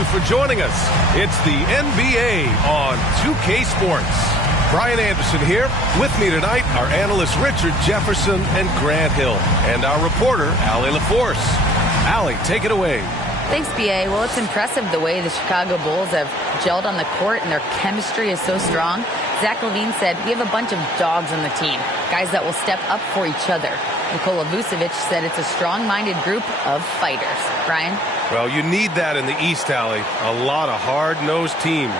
you for joining us. It's the NBA on 2K Sports. Brian Anderson here. With me tonight are analysts Richard Jefferson and Grant Hill, and our reporter, Allie LaForce. Allie, take it away. Thanks, B.A. Well, it's impressive the way the Chicago Bulls have gelled on the court and their chemistry is so strong. Zach LaVine said, we have a bunch of dogs on the team, guys that will step up for each other. Nikola Vucevic said it's a strong-minded group of fighters. Brian? Well, you need that in the East, Allie. A lot of hard-nosed teams.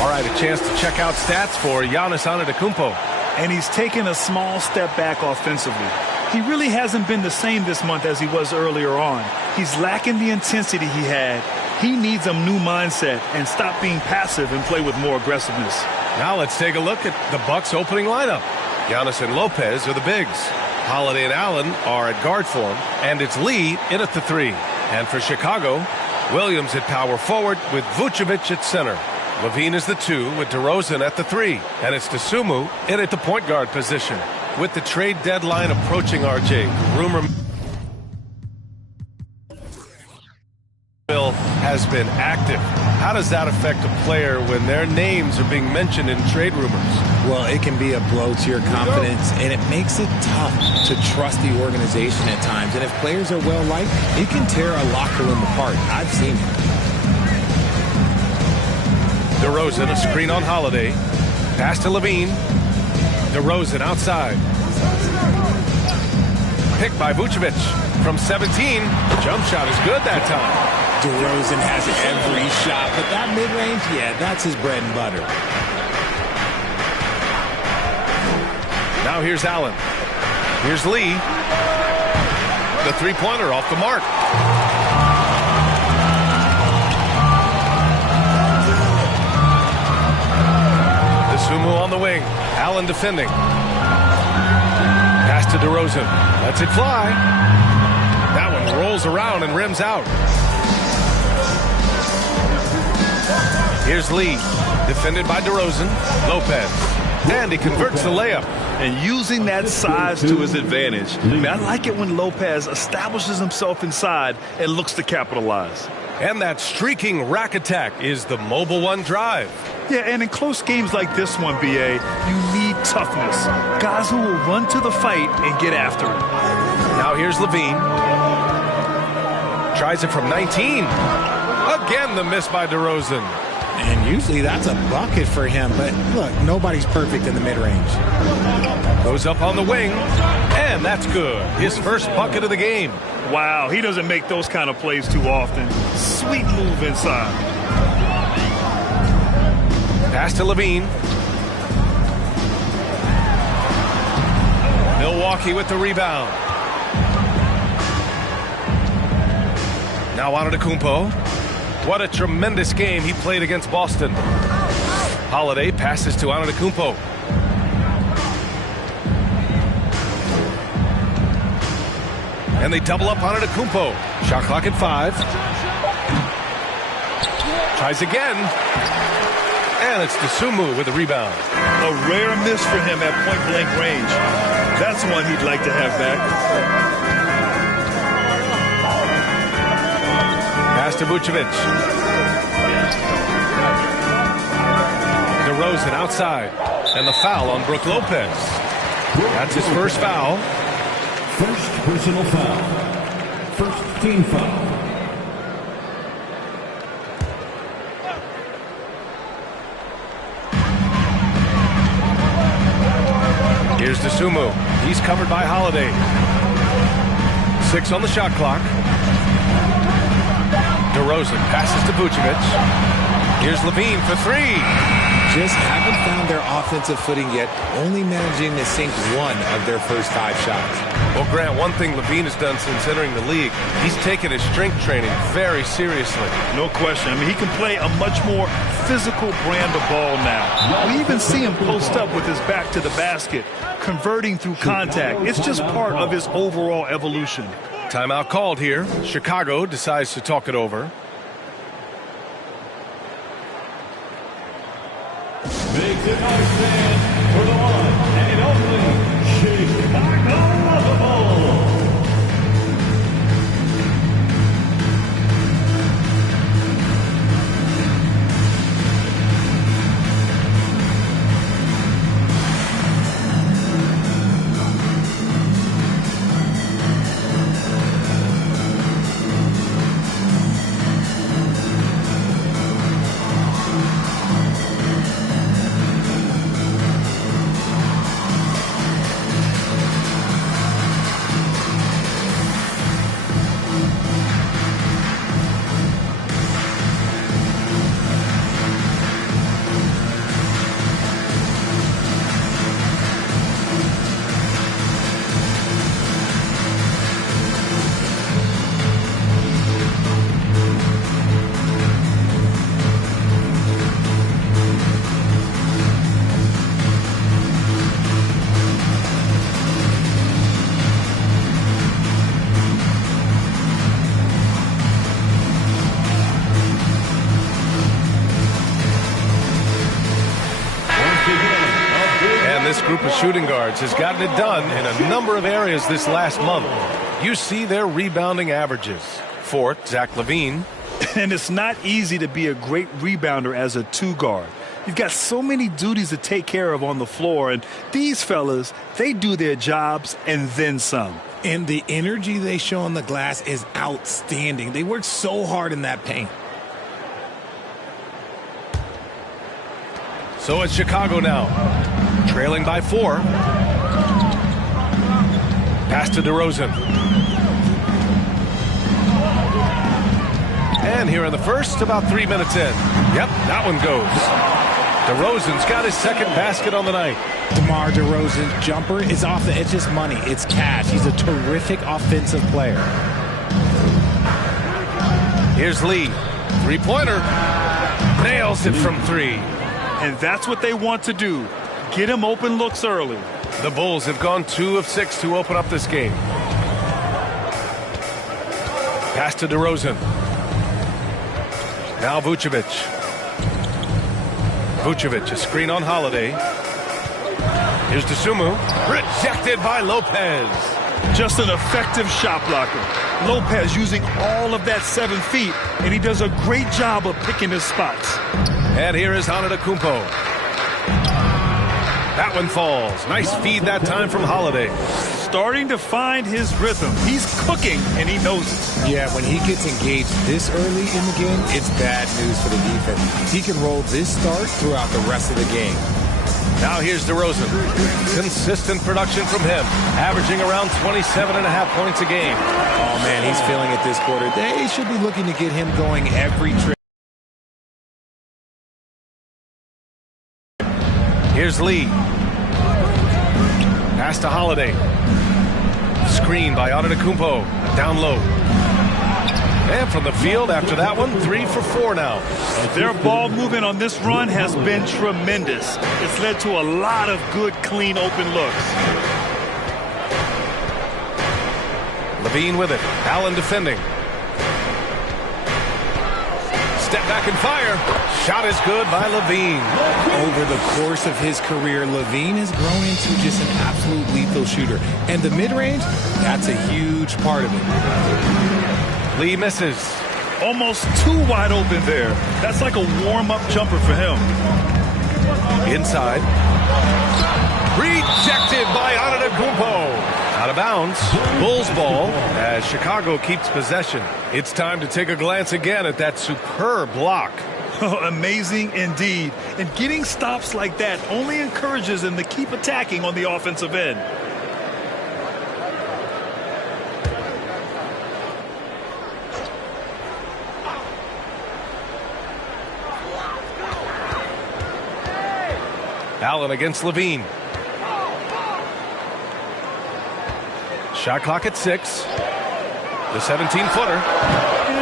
All right, a chance to check out stats for Giannis Antetokounmpo. And he's taken a small step back offensively. He really hasn't been the same this month as he was earlier on. He's lacking the intensity he had. He needs a new mindset and stop being passive and play with more aggressiveness. Now let's take a look at the Bucks' opening lineup. Giannis and Lopez are the bigs. Holiday and Allen are at guard form, and it's Lee in at the 3. And for Chicago, Williams at power forward with Vucevic at center. LaVine is the 2 with DeRozan at the 3. And it's Dosunmu in at the point guard position. With the trade deadline approaching, RJ, rumor mill has been active. How does that affect a player when their names are being mentioned in trade rumors? Well, it can be a blow to your confidence, and it makes it tough to trust the organization at times. And if players are well-liked, it can tear a locker room apart. I've seen it. DeRozan, a screen on Holiday. Pass to LaVine. DeRozan outside. Picked by Vucevic from 17. Jump shot is good that time. DeRozan has every shot, but that mid-range, yeah, that's his bread and butter. Now here's Allen. Here's Lee. The three-pointer off the mark. Dosunmu on the wing. Allen defending. Pass to DeRozan. Lets it fly. That one rolls around and rims out. Here's Lee. Defended by DeRozan. Lopez. And he converts the layup. And using that size to his advantage. I mean, I like it when Lopez establishes himself inside and looks to capitalize. And that streaking rack attack is the Mobile One drive. Yeah, and in close games like this one, B.A., you need toughness. Guys who will run to the fight and get after it. Now here's LaVine. Tries it from 19. Again, the miss by DeRozan. And usually that's a bucket for him, but look, nobody's perfect in the mid-range. Goes up on the wing, and that's good. His first bucket of the game. Wow, he doesn't make those kind of plays too often. Sweet move inside. Pass to LaVine. Milwaukee with the rebound. Now Antetokounmpo. What a tremendous game he played against Boston. Holiday passes to Antetokounmpo. And they double up Antetokounmpo. Shot clock at 5. Tries again. And it's Dosunmu with the rebound. A rare miss for him at point-blank range. That's one he'd like to have back. Pass to Vucevic. DeRozan outside. And the foul on Brook Lopez. That's his first foul. First personal foul. First team foul. Here's Dosunmu. He's covered by Holiday. 6 on the shot clock. DeRozan passes to Vucevic. Here's LaVine for 3. Just haven't found their offensive footing yet, only managing to sink one of their first 5 shots. Well, Grant, one thing LaVine has done since entering the league, he's taken his strength training very seriously. No question. I mean, he can play a much more physical brand of ball now. We even see him post up with his back to the basket, converting through contact. It's just part of his overall evolution. Timeout called here. Chicago decides to talk it over. Make the noise stand for the one and only Chicago Bulls. This group of shooting guards has gotten it done in a number of areas this last month. You see their rebounding averages. Fourth, Zach LaVine. And it's not easy to be a great rebounder as a two guard. You've got so many duties to take care of on the floor, and these fellas, they do their jobs and then some. And the energy they show on the glass is outstanding. They work so hard in that paint. So it's Chicago now, trailing by 4. Pass to DeRozan. And here in the first, about 3 minutes in. Yep, that one goes. DeRozan's got his second basket on the night. DeMar DeRozan's jumper is off the edge. It's money. It's cash. He's a terrific offensive player. Here's Lee. Three-pointer. Nails it from 3. And that's what they want to do. Get him open looks early. The Bulls have gone 2 of 6 to open up this game. Pass to DeRozan. Now Vucevic. Vucevic, a screen on Holiday. Here's DeSumo. Rejected by Lopez. Just an effective shot blocker. Lopez using all of that 7 feet, and he does a great job of picking his spots. And here is Antetokounmpo. That one falls. Nice feed that time from Holiday. Starting to find his rhythm. He's cooking, and he knows it. Yeah, when he gets engaged this early in the game, it's bad news for the defense. He can roll this start throughout the rest of the game. Now here's DeRozan. Consistent production from him, averaging around 27.5 points a game. Oh, man, he's feeling it this quarter. They should be looking to get him going every trip. Here's Lee. Pass to Holiday. Screen by Antetokounmpo. Down low. And from the field after that one, 3 for 4 now. Their ball movement on this run has been tremendous. It's led to a lot of good, clean, open looks. LaVine with it. Allen defending. Step back and fire. Shot is good by LaVine. Over the course of his career, LaVine has grown into just an absolute lethal shooter. And the mid-range, that's a huge part of it. Lee misses. Almost too wide open there. That's like a warm-up jumper for him. Inside. Rejected by Antetokounmpo. Out of bounds. Bulls ball as Chicago keeps possession. It's time to take a glance again at that superb block. Amazing indeed. And getting stops like that only encourages them to keep attacking on the offensive end. Allen against LaVine. Shot clock at 6. The 17-footer.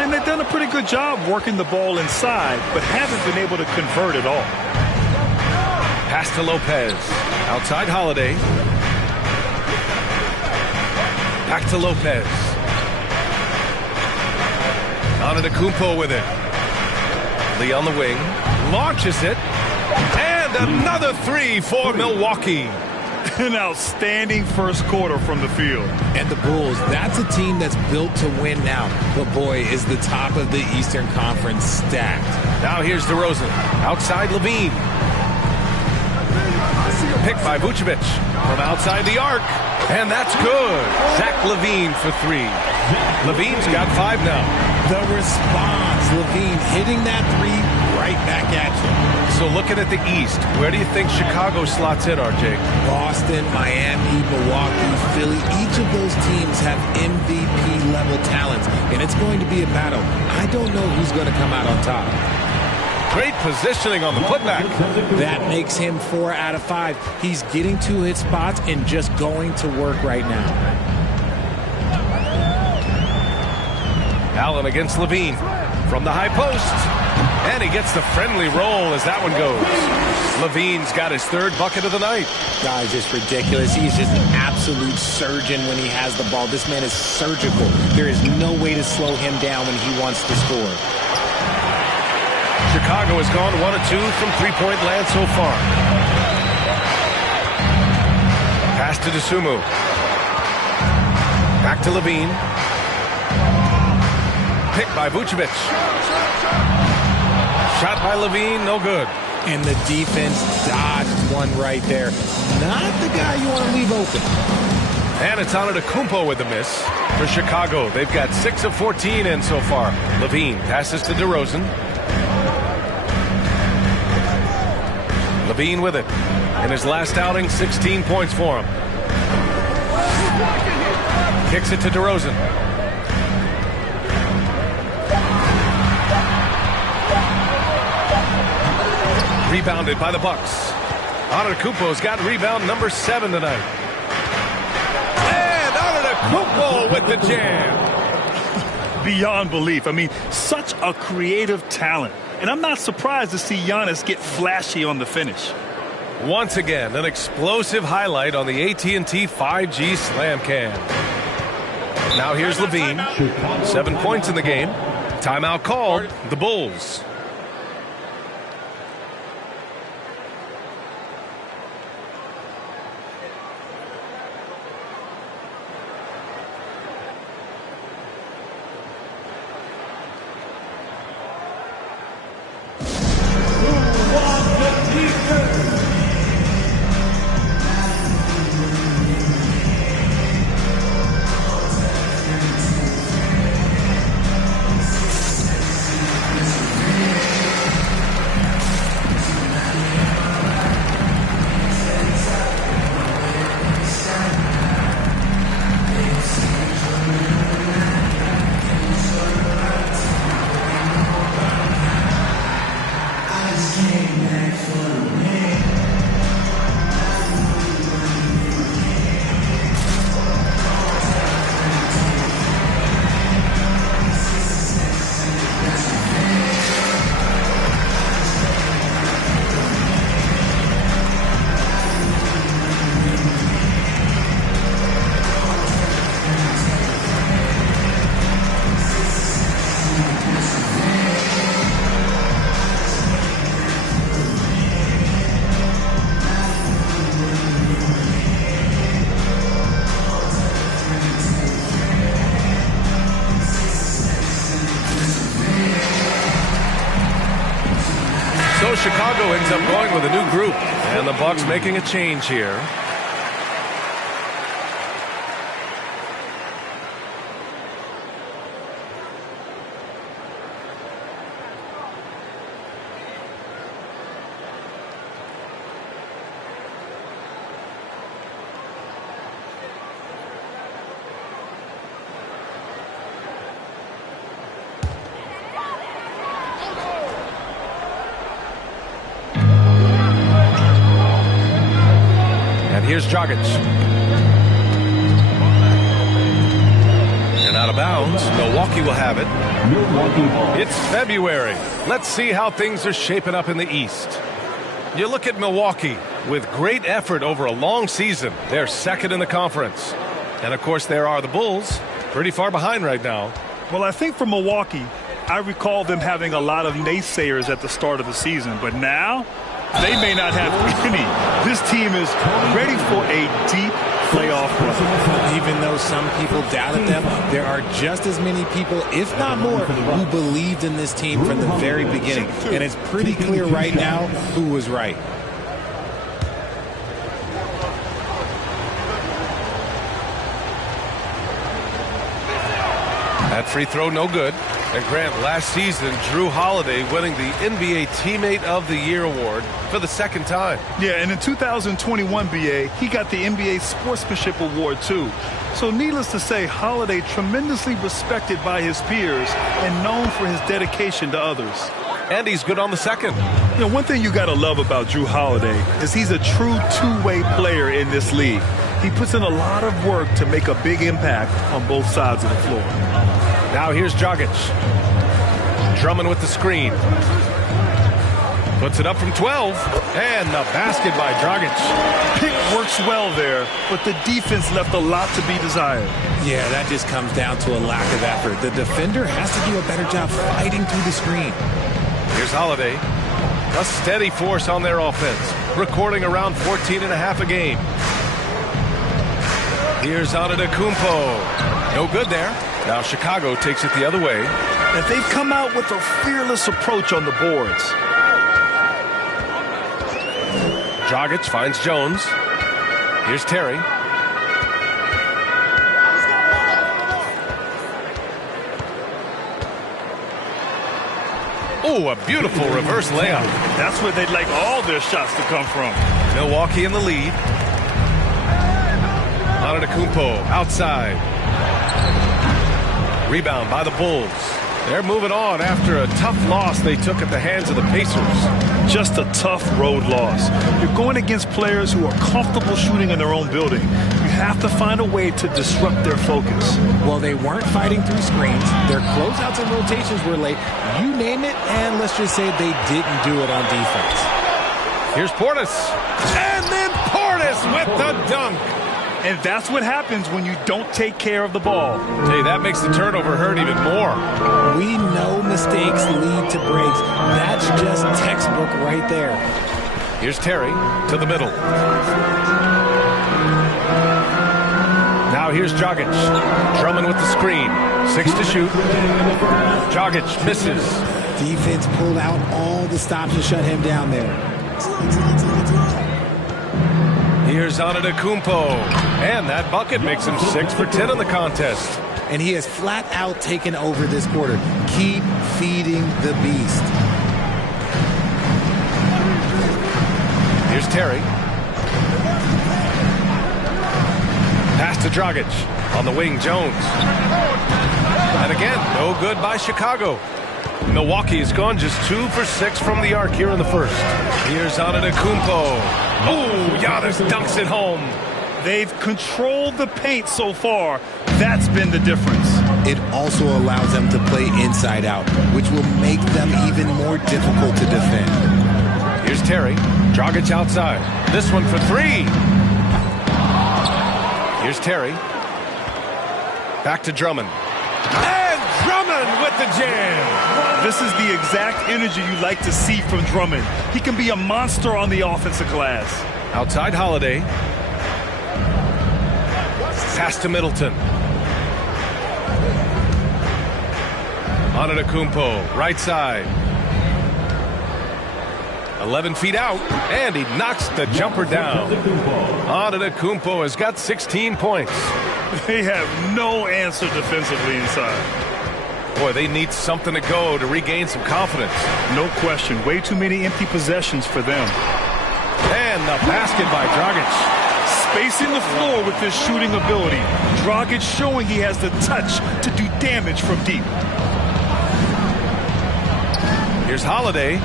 And they've done a pretty good job working the ball inside, but haven't been able to convert at all. Pass to Lopez. Outside Holiday. Back to Lopez. Antetokounmpo with it. Lee on the wing. Launches it. And another 3 for Milwaukee. An outstanding first quarter from the field. And the Bulls, that's a team that's built to win now. But boy, is the top of the Eastern Conference stacked. Now here's DeRozan. Outside LaVine. Picked by Vucevic from outside the arc. And that's good. Zach LaVine for 3. LaVine's got 5 now. The response, LaVine hitting that 3 right back at you. So looking at the East, where do you think Chicago slots in, RJ? Boston, Miami, Milwaukee, Philly, each of those teams have MVP-level talents, and it's going to be a battle. I don't know who's going to come out on top. Great positioning on the putback. That makes him 4 out of 5. He's getting to his spots and just going to work right now. Allen against LaVine from the high post. And he gets the friendly roll as that one goes. LaVine's got his 3rd bucket of the night. Guys, it's ridiculous. He's just an absolute surgeon when he has the ball. This man is surgical. There is no way to slow him down when he wants to score. Chicago has gone 1 of 2 from 3-point land so far. Pass to DeSumo. Back to Levine. Picked by Vucevic. Shot by Levine, no good. And the defense dodged one right there. Not the guy you want to leave open. And it's Antetokounmpo with the miss for Chicago. They've got 6 of 14 in so far. Levine passes to DeRozan. Levine with it. In his last outing, 16 points for him. Kicks it to DeRozan. Rebounded by the Bucks. Antetokounmpo's got rebound number 7 tonight. And Antetokounmpo with the jam. Beyond belief. I mean, such a creative talent. And I'm not surprised to see Giannis get flashy on the finish. Once again, an explosive highlight on the AT&T 5G Slam Cam. Now here's Levine. 7 points in the game. Timeout called. The Bulls. Chicago ends up going with a new group, and the Bucks making a change here. Here's Dragic. And out of bounds. Milwaukee will have it. It's February. Let's see how things are shaping up in the East. You look at Milwaukee with great effort over a long season. They're second in the conference. And, of course, there are the Bulls, pretty far behind right now. Well, I think for Milwaukee, I recall them having a lot of naysayers at the start of the season. But now, they may not have any. This team is ready for a deep playoff run. Even though some people doubted them, there are just as many people, if not more, who believed in this team from the very beginning. And it's pretty clear right now who was right. That free throw, no good. And Grant, last season, Drew Holiday winning the NBA Teammate of the Year award for the second time. Yeah, and in 2021, BA, he got the NBA Sportsmanship Award, too. So needless to say, Holiday tremendously respected by his peers and known for his dedication to others. And he's good on the second. You know, one thing you got to love about Drew Holiday is he's a true two-way player in this league. He puts in a lot of work to make a big impact on both sides of the floor. Now here's Dragic. Drummond with the screen. Puts it up from 12. And the basket by Dragic. Pick works well there, but the defense left a lot to be desired. Yeah, that just comes down to a lack of effort. The defender has to do a better job fighting through the screen. Here's Holiday. A steady force on their offense. Recording around 14.5 a game. Here's Antetokounmpo. No good there. Now Chicago takes it the other way. And they've come out with a fearless approach on the boards. Dragic finds Jones. Here's Terry. Oh, a beautiful reverse layup. That's where they'd like all their shots to come from. Milwaukee in the lead. Antetokounmpo outside. Rebound by the Bulls. They're moving on after a tough loss they took at the hands of the Pacers. Just a tough road loss. You're going against players who are comfortable shooting in their own building. You have to find a way to disrupt their focus. Well, they weren't fighting through screens. Their closeouts and rotations were late. You name it, and let's just say they didn't do it on defense. Here's Portis. And then Portis with the dunk. And that's what happens when you don't take care of the ball. Hey, that makes the turnover hurt even more. We know mistakes lead to breaks. That's just textbook right there. Here's Terry to the middle. Now here's Dragic. Drummond with the screen. 6 to shoot. Dragic misses. Defense pulled out all the stops to shut him down there. Here's Antetokounmpo. And that bucket makes him 6 for 10 in the contest. And he has flat out taken over this quarter. Keep feeding the beast. Here's Terry. Pass to Dragic. On the wing, Jones. And again, no good by Chicago. Milwaukee has gone just 2 for 6 from the arc here in the first. Here's Antetokounmpo. Oh, Giannis dunks it home. They've controlled the paint so far. That's been the difference. It also allows them to play inside out, which will make them even more difficult to defend. Here's Terry. Dragic outside. This one for 3. Here's Terry. Back to Drummond. And Drummond with the jam. This is the exact energy you like to see from Drummond. He can be a monster on the offensive glass. Outside Holiday. Pass to Middleton. Antetokounmpo, right side. 11 feet out, and he knocks the jumper down. Antetokounmpo has got 16 points. They have no answer defensively inside. Boy, they need something to go to regain some confidence. No question. Way too many empty possessions for them. And the basket by Dragic. Spacing the floor with his shooting ability. Dragic showing he has the touch to do damage from deep. Here's Holiday.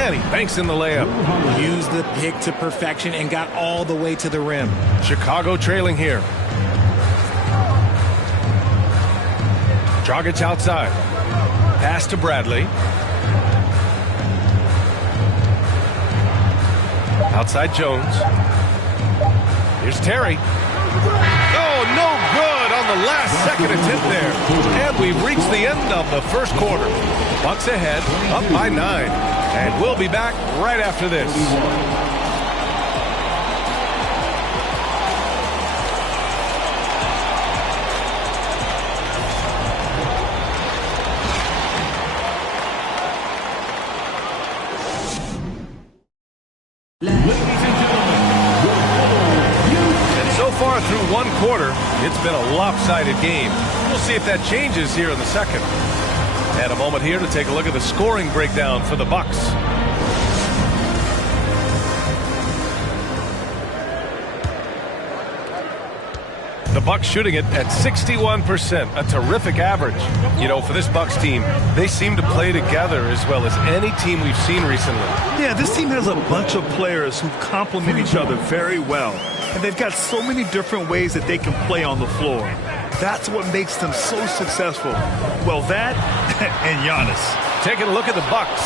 And he banks in the layup. Used the pick to perfection and got all the way to the rim. Chicago trailing here. Dragic outside. Pass to Bradley. Outside Jones. Here's Terry. Oh, no good on the last second attempt there. And we've reached the end of the first quarter. Bucks ahead, up by 9. And we'll be back right after this. Through one quarter, it's been a lopsided game. We'll see if that changes here in the second. And a moment here to take a look at the scoring breakdown for the Bucks. The Bucks shooting it at 61%, a terrific average. You know, for this Bucks team, they seem to play together as well as any team we've seen recently. Yeah, this team has a bunch of players who complement each other very well. And they've got so many different ways that they can play on the floor. That's what makes them so successful. Well, that and Giannis. Taking a look at the Bucks.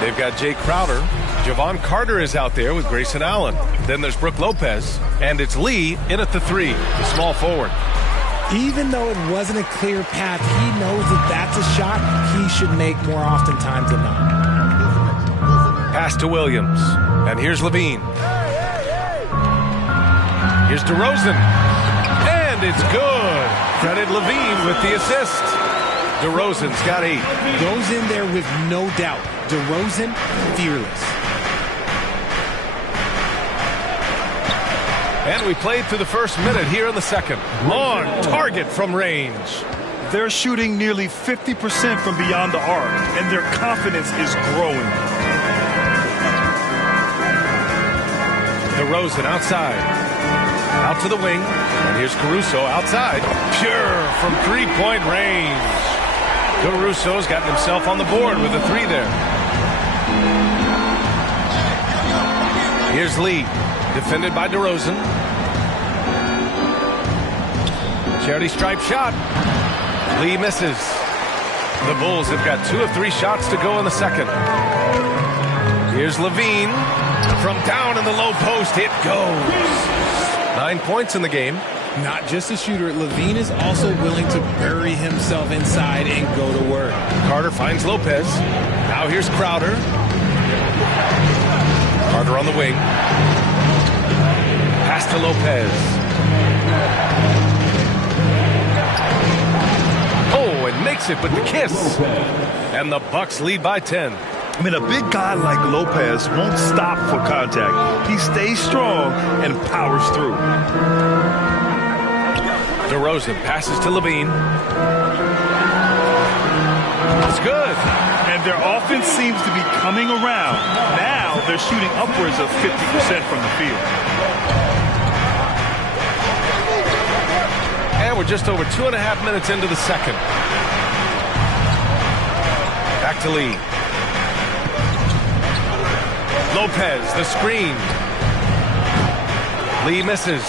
They've got Jay Crowder. Javon Carter is out there with Grayson Allen. Then there's Brook Lopez. And it's Lee in at the 3, the small forward. Even though it wasn't a clear path, he knows that that's a shot he should make more oftentimes than not. Pass to Williams. And here's Levine. Here's DeRozan. And it's good. Credit Levine with the assist. DeRozan's got 8. Goes in there with no doubt. DeRozan, fearless. And we played through the first minute here in the second. On target from range. They're shooting nearly 50% from beyond the arc, and their confidence is growing. DeRozan outside. Out to the wing. And here's Caruso outside. Pure from three-point range. Caruso's gotten himself on the board with a 3 there. Here's Lee. Defended by DeRozan. Charity stripe shot. Lee misses. The Bulls have got 2 of 3 shots to go in the second. Here's Levine. From down in the low post, it goes. 9 points in the game. Not just a shooter, Levine is also willing to bury himself inside and go to work. Carter finds Lopez. Now here's Crowder. Carter on the wing. Pass to Lopez. Oh, and makes it with the kiss. And the Bucks lead by 10. I mean, a big guy like Lopez won't stop for contact. He stays strong and powers through. DeRozan passes to Levine. It's good. And their offense seems to be coming around. Now they're shooting upwards of 50% from the field. And we're just over 2.5 minutes into the second. Back to Lee. Lopez, the screen. Lee misses.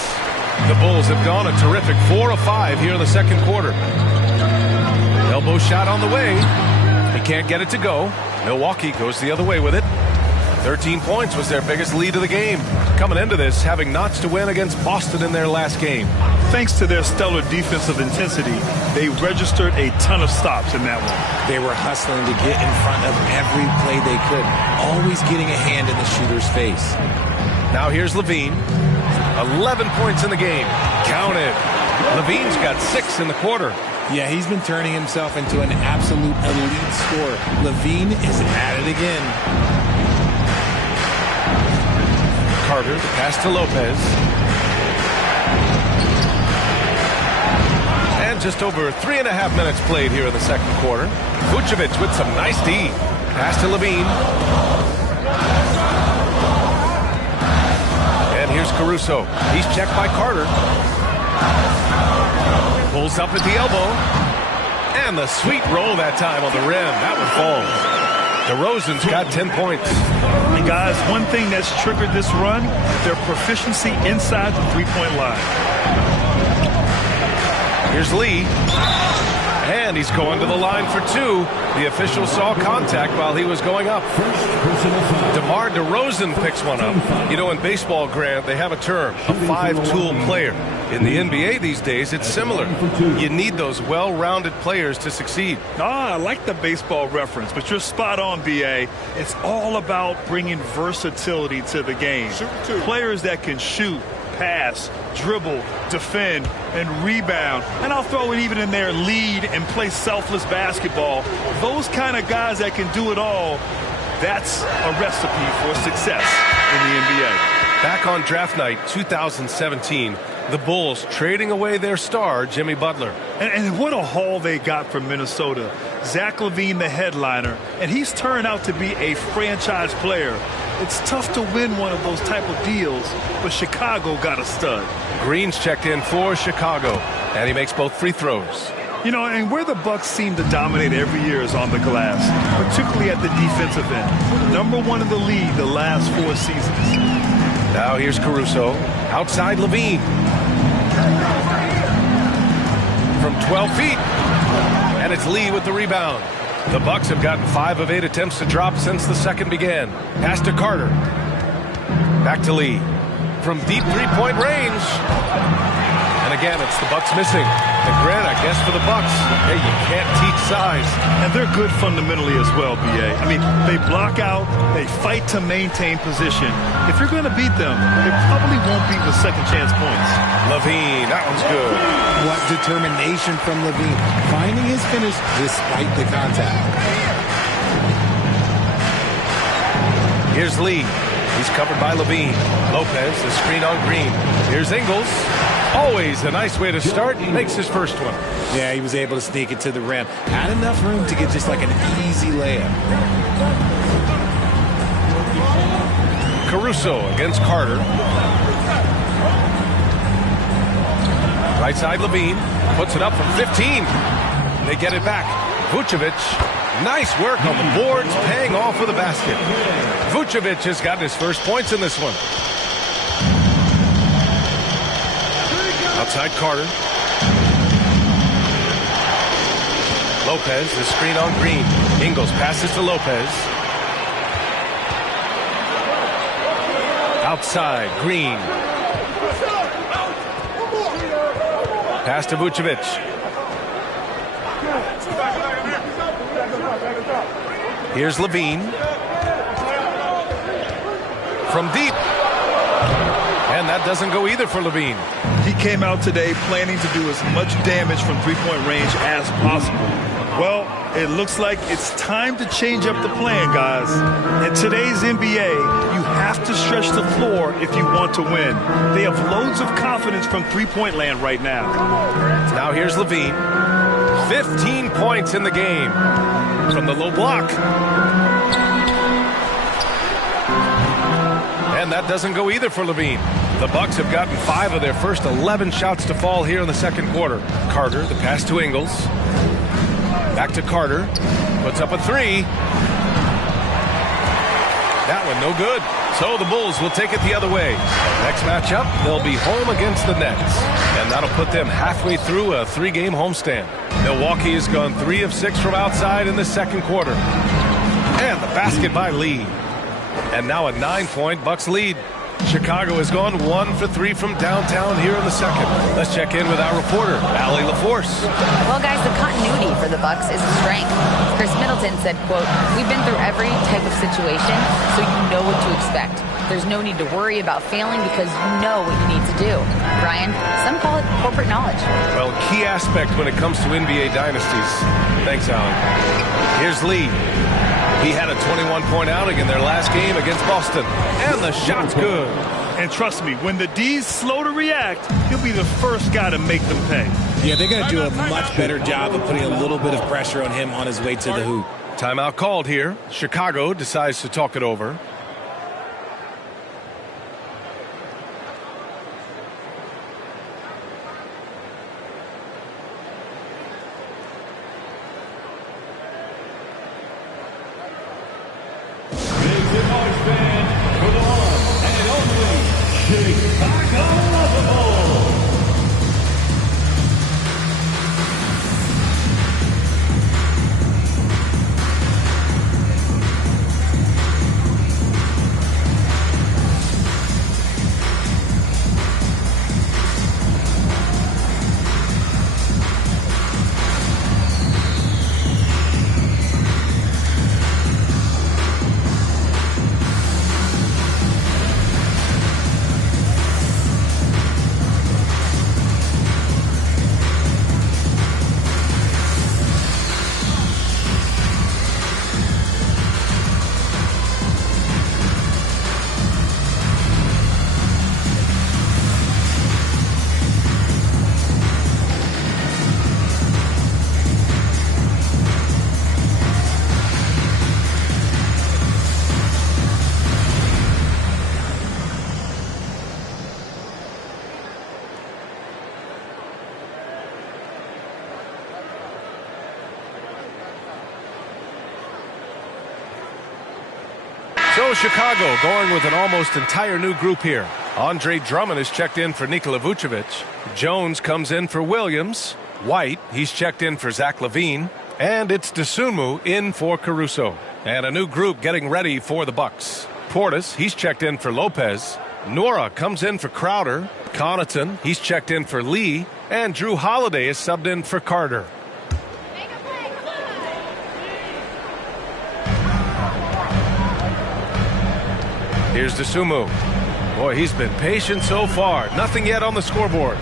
The Bulls have gone a terrific 4 of 5 here in the second quarter. Elbow shot on the way. He can't get it to go. Milwaukee goes the other way with it. 13 points was their biggest lead of the game. Coming into this, having knots to win against Boston in their last game. Thanks to their stellar defensive intensity, they registered a ton of stops in that one. They were hustling to get in front of every play they could, always getting a hand in the shooter's face. Now here's Levine. 11 points in the game. Counted. Levine's got 6 in the quarter. Yeah, he's been turning himself into an absolute elite scorer. Levine is at it again. Carter, the pass to Lopez. And just over 3.5 minutes played here in the second quarter. Vucevic with some nice D. Pass to Levine. And here's Caruso. He's checked by Carter. Pulls up at the elbow. And the sweet roll that time on the rim. That one falls. DeRozan's got 10 points. And guys, one thing that's triggered this run, their proficiency inside the three-point line. Here's Lee. And he's going to the line for 2. The official saw contact while he was going up. DeMar DeRozan picks one up. You know, in baseball, Grant, they have a term, a 5-tool player. In the NBA these days, it's similar. You need those well-rounded players to succeed. I like the baseball reference, but you're spot on, B.A. It's all about bringing versatility to the game. Players that can shoot, pass, dribble, defend, and rebound. And I'll throw it even in there, lead and play selfless basketball. Those kind of guys that can do it all, that's a recipe for success in the NBA. Back on draft night 2017, the Bulls trading away their star, Jimmy Butler. And what a haul they got from Minnesota. Zach LaVine, the headliner, and he's turned out to be a franchise player. It's tough to win one of those type of deals, but Chicago got a stud. Green's checked in for Chicago, and he makes both free throws. You know, and where the Bucks seem to dominate every year is on the glass, particularly at the defensive end. #1 in the league the last 4 seasons. Now here's Caruso. Outside Levine. From 12 feet. And it's Lee with the rebound. The Bucks have gotten 5 of 8 attempts to drop since the second began. Pass to Carter. Back to Lee. From deep three-point range. And again, it's the Bucks missing. The grin, I guess, for the Bucks. Hey, you can't teach size. And they're good fundamentally as well, B.A. I mean, they block out, they fight to maintain position. If you're going to beat them, they probably won't beat with second chance points. Levine, that one's good. What determination from Levine, finding his finish despite the contact. Here's Lee. He's covered by Levine. Lopez, the screen on Green. Here's Ingles. Always a nice way to start. He makes his first one. Yeah, he was able to sneak it to the rim. Had enough room to get just like an easy layup. Caruso against Carter. Right side Levine. Puts it up from 15. They get it back. Vucevic. Nice work on the boards, paying off with a basket. Vucevic has gotten his first points in this one. Outside Carter. Lopez, the screen on Green. Ingles passes to Lopez. Outside, Green. Pass to Vucevic. Here's Levine. From deep. And that doesn't go either for Levine. He came out today planning to do as much damage from three-point range as possible. Well, it looks like it's time to change up the plan, guys. In today's NBA, you have to stretch the floor if you want to win. They have loads of confidence from three-point land right now. Now here's Levine. 15 points in the game from the low block. And that doesn't go either for Levine. The Bucks have gotten 5 of their first 11 shots to fall here in the second quarter. Carter, the pass to Ingles. Back to Carter. Puts up a 3. That one no good. So the Bulls will take it the other way. Next matchup, they'll be home against the Nets. And that'll put them halfway through a 3-game homestand. Milwaukee has gone 3 of 6 from outside in the second quarter. And the basket by Lee. And now a 9-point Bucks lead. Chicago has gone 1 for 3 from downtown here in the second. Let's check in with our reporter, Allie LaForce. Well, guys, the continuity for the Bucks is a strength. Chris Middleton said, quote, "We've been through every type of situation, so you know what to expect. There's no need to worry about failing because you know what you need to do." Brian, some call it corporate knowledge. Well, key aspect when it comes to NBA dynasties. Thanks, Allie. Here's Lee. He had a 21-point outing in their last game against Boston. And the shot's good. And trust me, when the D's slow to react, he'll be the first guy to make them pay. Yeah, they're going to do a much better job of putting a little bit of pressure on him on his way to the hoop. Timeout called here. Chicago decides to talk it over. For the one and only Chicago Bulls. So Chicago going with an almost entire new group here. Andre Drummond is checked in for Nikola Vucevic. Jones comes in for Williams. White, he's checked in for Zach LaVine. And it's Dosunmu in for Caruso. And a new group getting ready for the Bucks. Portis, he's checked in for Lopez. Nora comes in for Crowder. Connaughton, he's checked in for Lee. And Drew Holiday is subbed in for Carter. Here's DeSumo. Boy, he's been patient so far. Nothing yet on the scoreboard.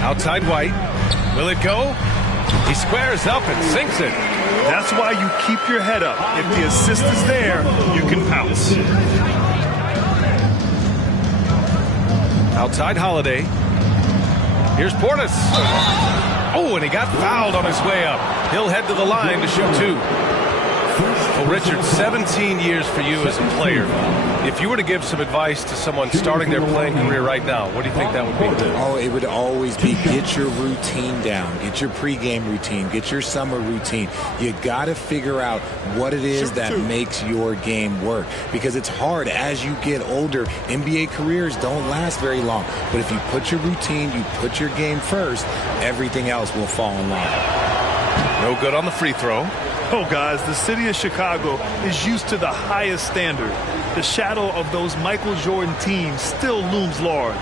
Outside White. Will it go? He squares up and sinks it. That's why you keep your head up. If the assist is there, you can pounce. Outside Holiday. Here's Portis. Oh, and he got fouled on his way up. He'll head to the line to shoot two. Well, Richard, 17 years for you as a player. If you were to give some advice to someone starting their playing career right now, what do you think that would be? Oh, it would always be get your routine down. Get your pregame routine. Get your summer routine. You got to figure out what it is that makes your game work. Because it's hard as you get older. NBA careers don't last very long. But if you put your routine, you put your game first, everything else will fall in line. No good on the free throw. Oh, guys, the city of Chicago is used to the highest standard. The shadow of those Michael Jordan teams still looms large.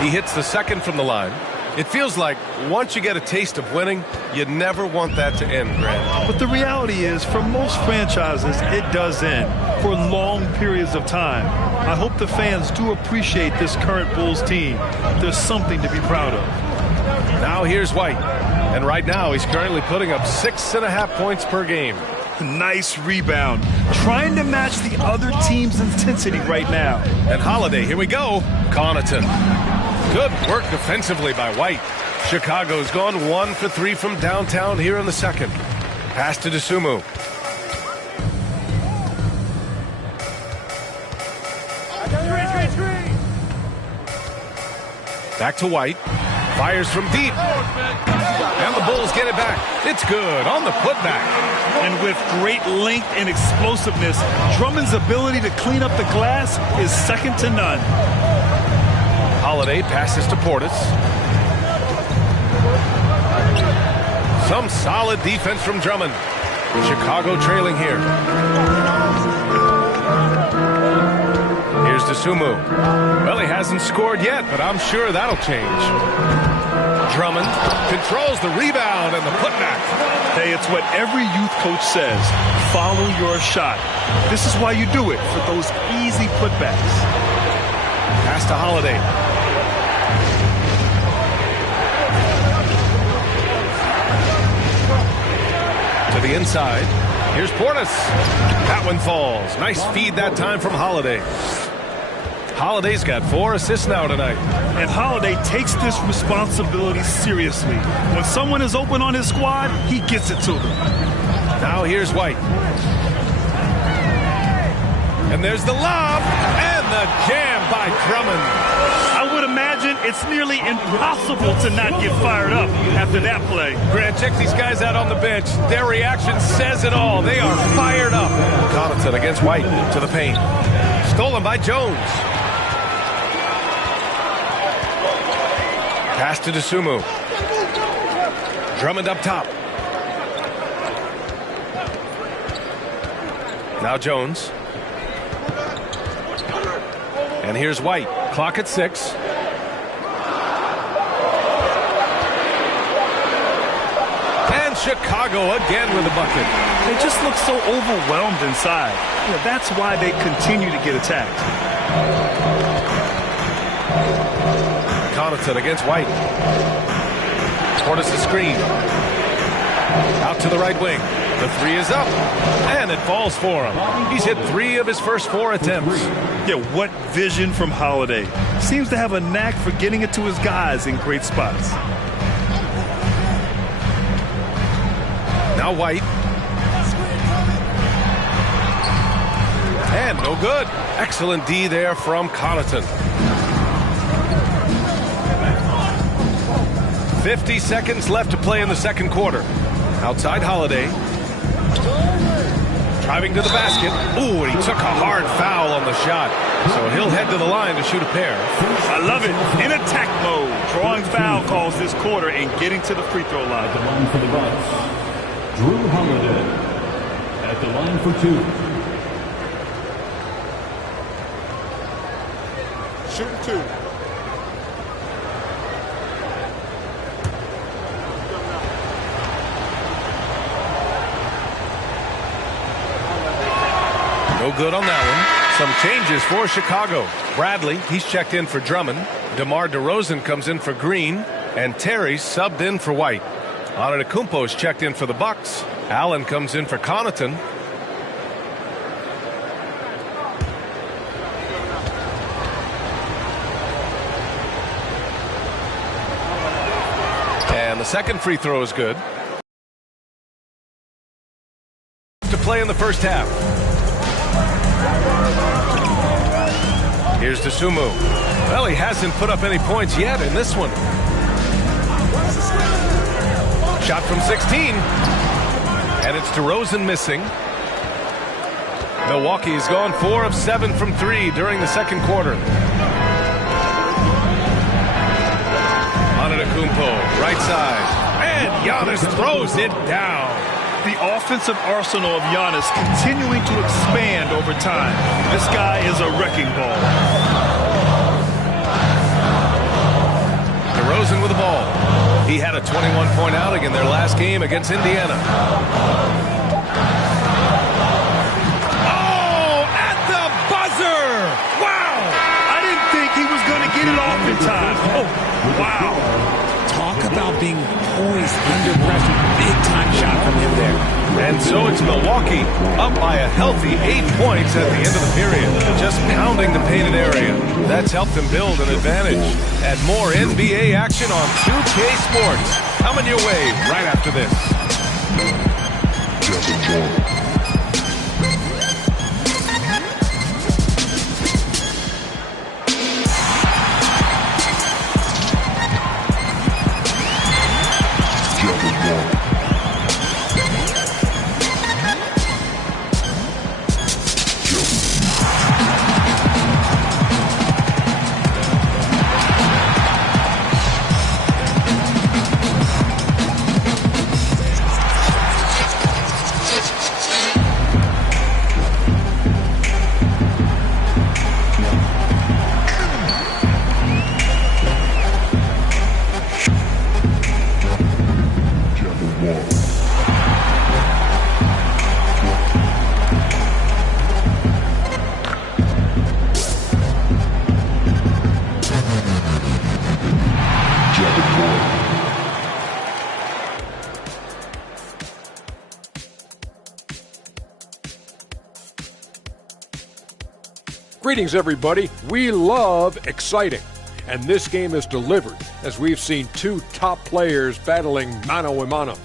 He hits the second from the line. It feels like once you get a taste of winning, you never want that to end, Grant. But the reality is, for most franchises, it does end for long periods of time. I hope the fans do appreciate this current Bulls team. There's something to be proud of. Now here's White. And right now, he's currently putting up 6.5 points per game. Nice rebound. Trying to match the other team's intensity right now. And Holiday, here we go. Connaughton. Good work defensively by White. Chicago's gone 1 for 3 from downtown here in the second. Pass to DeSumo. Back to White. Fires from deep. And the Bulls get it back. It's good on the putback. And with great length and explosiveness, Drummond's ability to clean up the glass is second to none. Holiday passes to Portis. Some solid defense from Drummond. Chicago trailing here. Here's DeSumo. Well, he hasn't scored yet, but I'm sure that'll change. Drummond controls the rebound and the putback. Hey, it's what every youth coach says. Follow your shot. This is why you do it, for those easy putbacks. Pass to Holiday. To the inside. Here's Portis. That one falls. Nice feed that time from Holiday. Holiday's got 4 assists now tonight. And Holiday takes this responsibility seriously. When someone is open on his squad, he gets it to them. Now here's White. And there's the lob and the jam by Drummond. I would imagine it's nearly impossible to not get fired up after that play. Grant, check these guys out on the bench. Their reaction says it all. They are fired up. Connaughton against White to the paint. Stolen by Jones. Pass to DeSumo. Drummond up top. Now Jones. And here's White. Clock at 6. And Chicago again with a bucket. They just look so overwhelmed inside. That's why they continue to get attacked. Connaughton against White. Portis a screen. Out to the right wing. The 3 is up. And it falls for him. He's hit 3 of his first 4 attempts. Yeah, what vision from Holiday. Seems to have a knack for getting it to his guys in great spots. Now White. And no good. Excellent D there from Connaughton. 50 seconds left to play in the second quarter. Outside Holiday. Driving to the basket. Ooh, and he took a hard foul on the shot. So he'll head to the line to shoot a pair. I love it. In attack mode. Drawing foul calls this quarter and getting to the free throw line. At the line for the Bucks, Drew Holiday. At the line for 2. Shooting 2. No good on that one. Some changes for Chicago. Bradley, he's checked in for Drummond. DeMar DeRozan comes in for Green. And Terry subbed in for White. Antetokounmpo's checked in for the Bucks. Allen comes in for Connaughton. And the second free throw is good. To play in the first half. Here's Dosunmu. Well, he hasn't put up any points yet in this one. Shot from 16. And it's DeRozan missing. Milwaukee's gone 4 of 7 from 3 during the second quarter. Antetokounmpo, right side. And Giannis throws it down. The offensive arsenal of Giannis continuing to expand over time. This guy is a wrecking ball. DeRozan with the ball. He had a 21-point outing in their last game against Indiana. Oh, at the buzzer! Wow! I didn't think he was going to get it off in time. Oh, wow. Talk about being poised under pressure. Big time shot from him there. And so it's Milwaukee up by a healthy 8 points at the end of the period. Just pounding the painted area. That's helped them build an advantage. And more NBA action on 2K Sports. Coming your way right after this. Greetings, everybody. We love exciting, and this game is delivered as we've seen 2 top players battling mano-a-mano.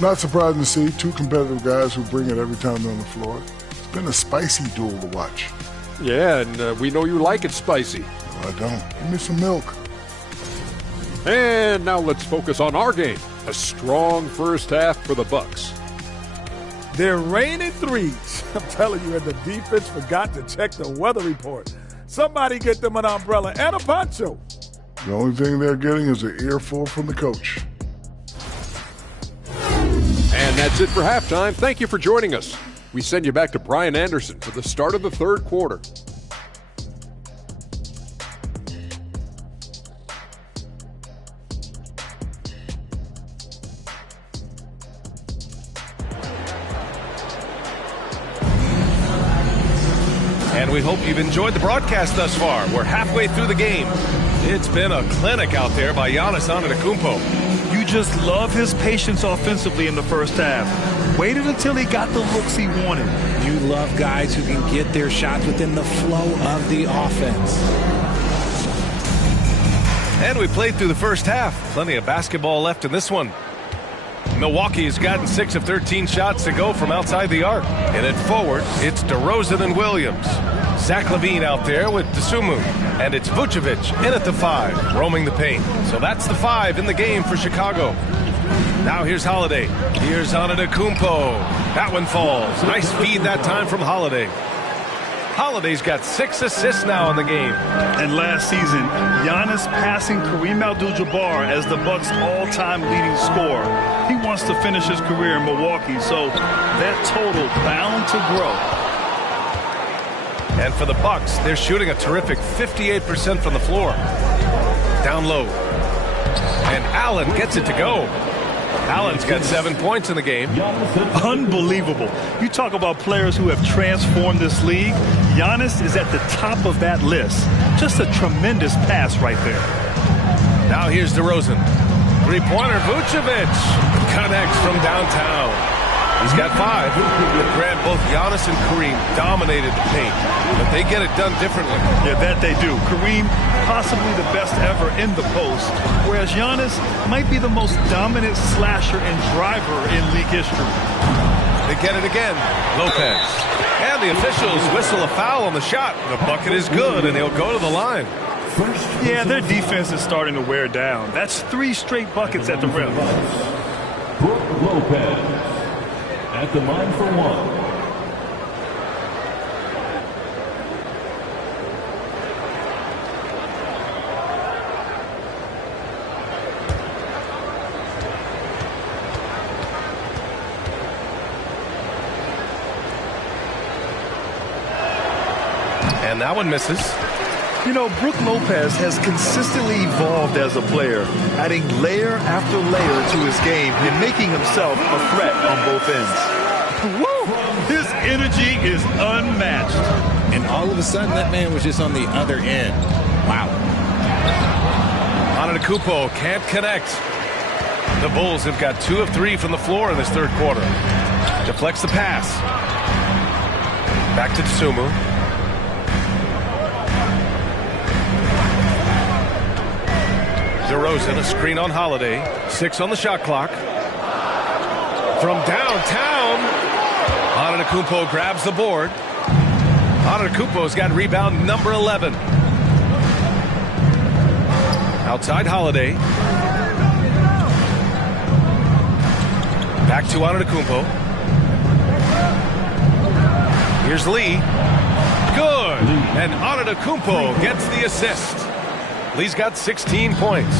Not surprising to see 2 competitive guys who bring it every time they're on the floor. It's been a spicy duel to watch. Yeah, and we know you like it spicy. No, I don't. Give me some milk. And now let's focus on our game. A strong first half for the Bucks. They're raining threes. I'm telling you, and the defense forgot to check the weather report. Somebody get them an umbrella and a poncho. The only thing they're getting is an earful from the coach. And that's it for halftime. Thank you for joining us. We send you back to Brian Anderson for the start of the third quarter. And we hope you've enjoyed the broadcast thus far. We're halfway through the game. It's been a clinic out there by Giannis Antetokounmpo. You just love his patience offensively in the first half. Waited until he got the looks he wanted. You love guys who can get their shots within the flow of the offense. And we played through the first half. Plenty of basketball left in this one. Milwaukee has gotten 6 of 13 shots to go from outside the arc. And at forward, it's DeRozan and Williams. Zach LaVine out there with Dosunmu. And it's Vucevic in at the 5, roaming the paint. So that's the 5 in the game for Chicago. Now here's Holiday. Here's Antetokounmpo. That one falls. Nice feed that time from Holiday. Holiday's got 6 assists now in the game. And last season, Giannis passing Kareem Abdul-Jabbar as the Bucks' all-time leading scorer. He wants to finish his career in Milwaukee, so that total bound to grow. And for the Bucks, they're shooting a terrific 58% from the floor. Down low. And Allen gets it to go. Allen's got 7 points in the game. Unbelievable. You talk about players who have transformed this league. Giannis is at the top of that list. Just a tremendous pass right there. Now here's DeRozan. Three-pointer, Vucevic connects from downtown. He's got 5. But Grant, both Giannis and Kareem dominated the paint, but they get it done differently. Yeah, that they do. Kareem, possibly the best ever in the post, whereas Giannis might be the most dominant slasher and driver in league history. They get it again. Lopez. And the officials whistle a foul on the shot. The bucket is good, and he'll go to the line. Yeah, their defense is starting to wear down. That's 3 straight buckets at the rim. Brook Lopez at the line for 1. And that one misses. You know, Brook Lopez has consistently evolved as a player, adding layer after layer to his game and making himself a threat on both ends. Woo! His energy is unmatched. And all of a sudden, that man was just on the other end. Wow. Antetokounmpo can't connect. The Bulls have got 2 of 3 from the floor in this third quarter. Deflects the pass. Back to Tsumu. DeRozan, a screen on Holiday. 6 on the shot clock. From downtown, Antetokounmpo grabs the board. Antetokounmpo's got rebound number 11. Outside Holiday. Back to Antetokounmpo. Here's Lee. Good. And Antetokounmpo gets the assist. Lee's got 16 points.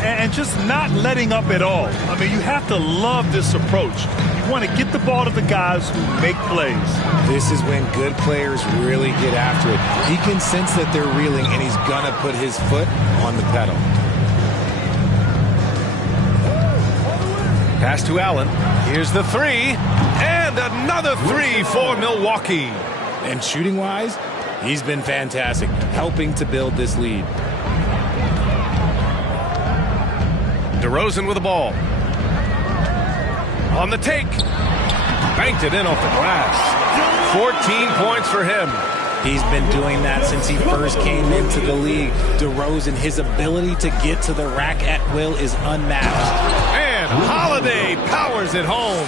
And just not letting up at all. I mean, you have to love this approach. You want to get the ball to the guys who make plays. This is when good players really get after it. He can sense that they're reeling, and he's going to put his foot on the pedal. Pass to Allen. Here's the 3. And another 3 for Milwaukee. And shooting-wise, he's been fantastic, helping to build this lead. DeRozan with the ball. On the take. Banked it in off the glass. 14 points for him. He's been doing that since he first came into the league. DeRozan, his ability to get to the rack at will is unmatched. And Holiday powers it home.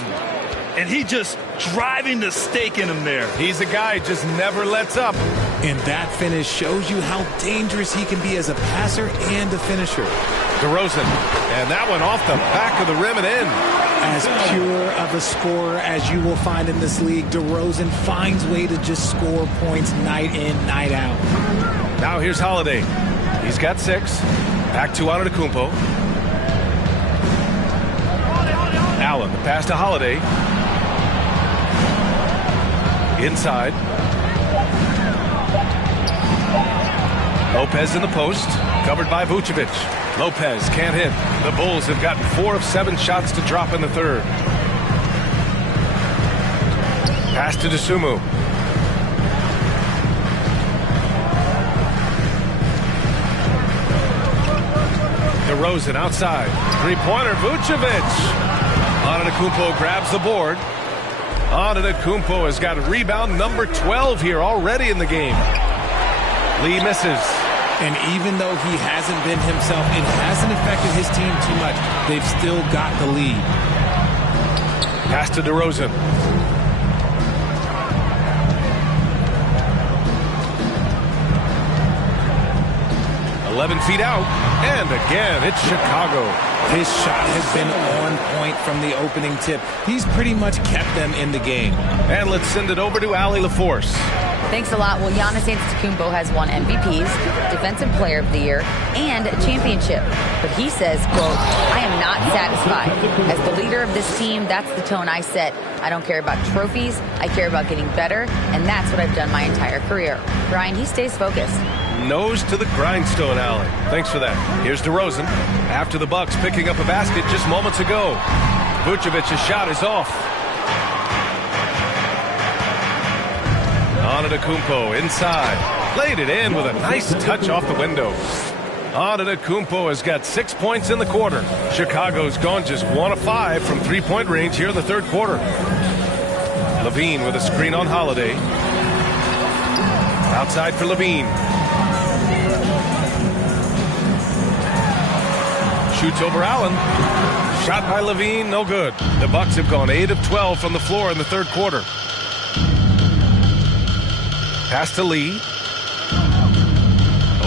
And he just driving the stake in him there. He's a guy who just never lets up. And that finish shows you how dangerous he can be as a passer and a finisher. DeRozan, and that one off the back of the rim and in. As pure of a scorer as you will find in this league, DeRozan finds way to just score points night in, night out. Now here's Holiday. He's got 6. Back to Antetokounmpo. Allen, the pass to Holiday. Inside. Lopez in the post, covered by Vucevic. Lopez can't hit. The Bulls have gotten 4 of 7 shots to drop in the third. Pass to Tsumu. DeRozan outside. Three-pointer, Vucevic. Antetokounmpo grabs the board. Antetokounmpo has got rebound number 12 here already in the game. Lee misses. And even though he hasn't been himself, it hasn't affected his team too much. They've still got the lead. Pass to DeRozan. "11 feet out, and again, it's Chicago. His shot has been on point from the opening tip. He's pretty much kept them in the game. And let's send it over to Allie LaForce. Thanks a lot. Well, Giannis Antetokounmpo has won MVPs, Defensive Player of the Year, and a championship. But he says, quote, I am not satisfied. As the leader of this team, that's the tone I set. I don't care about trophies. I care about getting better, and that's what I've done my entire career. Brian, he stays focused. Nose to the grindstone, Allie. Thanks for that. Here's DeRozan. After the Bucks picking up a basket just moments ago. Vucevic's shot is off. Antetokounmpo inside. Laid it in with a nice touch off the window. Antetokounmpo has got 6 points in the quarter. Chicago's gone just 1 of 5 from three-point range here in the third quarter. Levine with a screen on Holiday. Outside for Levine. Shoots over Allen. Shot by Levine, no good. The Bucks have gone 8 of 12 from the floor in the third quarter. Pass to Lee.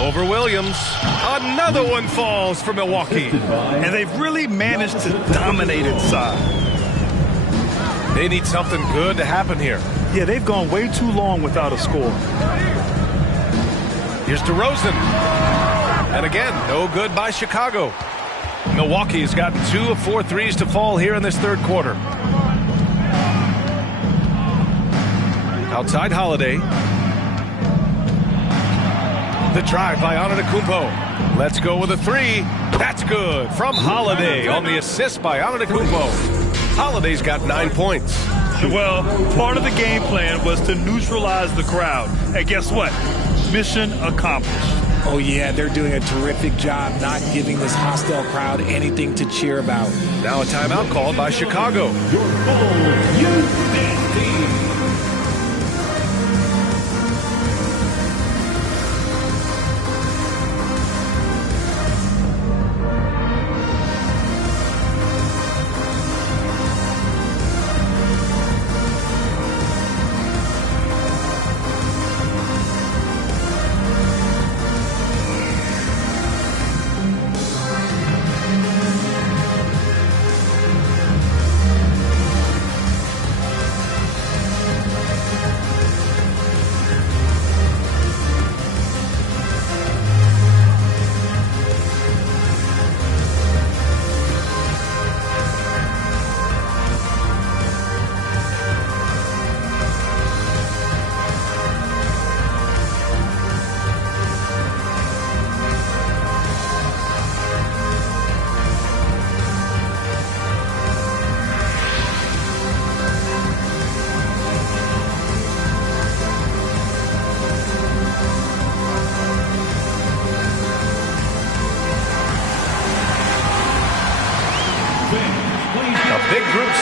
Over Williams. Another one falls for Milwaukee. And they've really managed to dominate inside. They need something good to happen here. Yeah, they've gone way too long without a score. Here's DeRozan. And again, no good by Chicago. Milwaukee has gotten 2 of 4 threes to fall here in this third quarter. Outside Holiday. The drive by Antetokounmpo. Let's go with a three. That's good from Holiday on the assist by Antetokounmpo. Holiday's got 9 points. Well, part of the game plan was to neutralize the crowd. And guess what? Mission accomplished. Oh, yeah, they're doing a terrific job not giving this hostile crowd anything to cheer about. Now a timeout called by Chicago. Your full Houston team.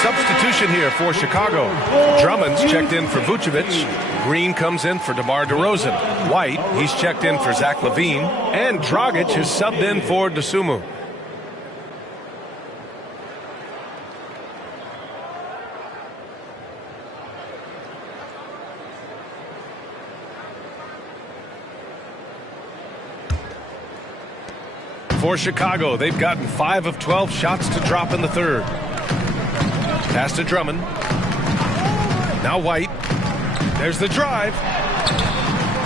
Substitution here for Chicago. Drummond's checked in for Vucevic. Green comes in for DeMar DeRozan. White, he's checked in for Zach LaVine. And Dragic has subbed in for Dosunmu. For Chicago, they've gotten 5 of 12 shots to drop in the third. Pass to Drummond. Now White. There's the drive.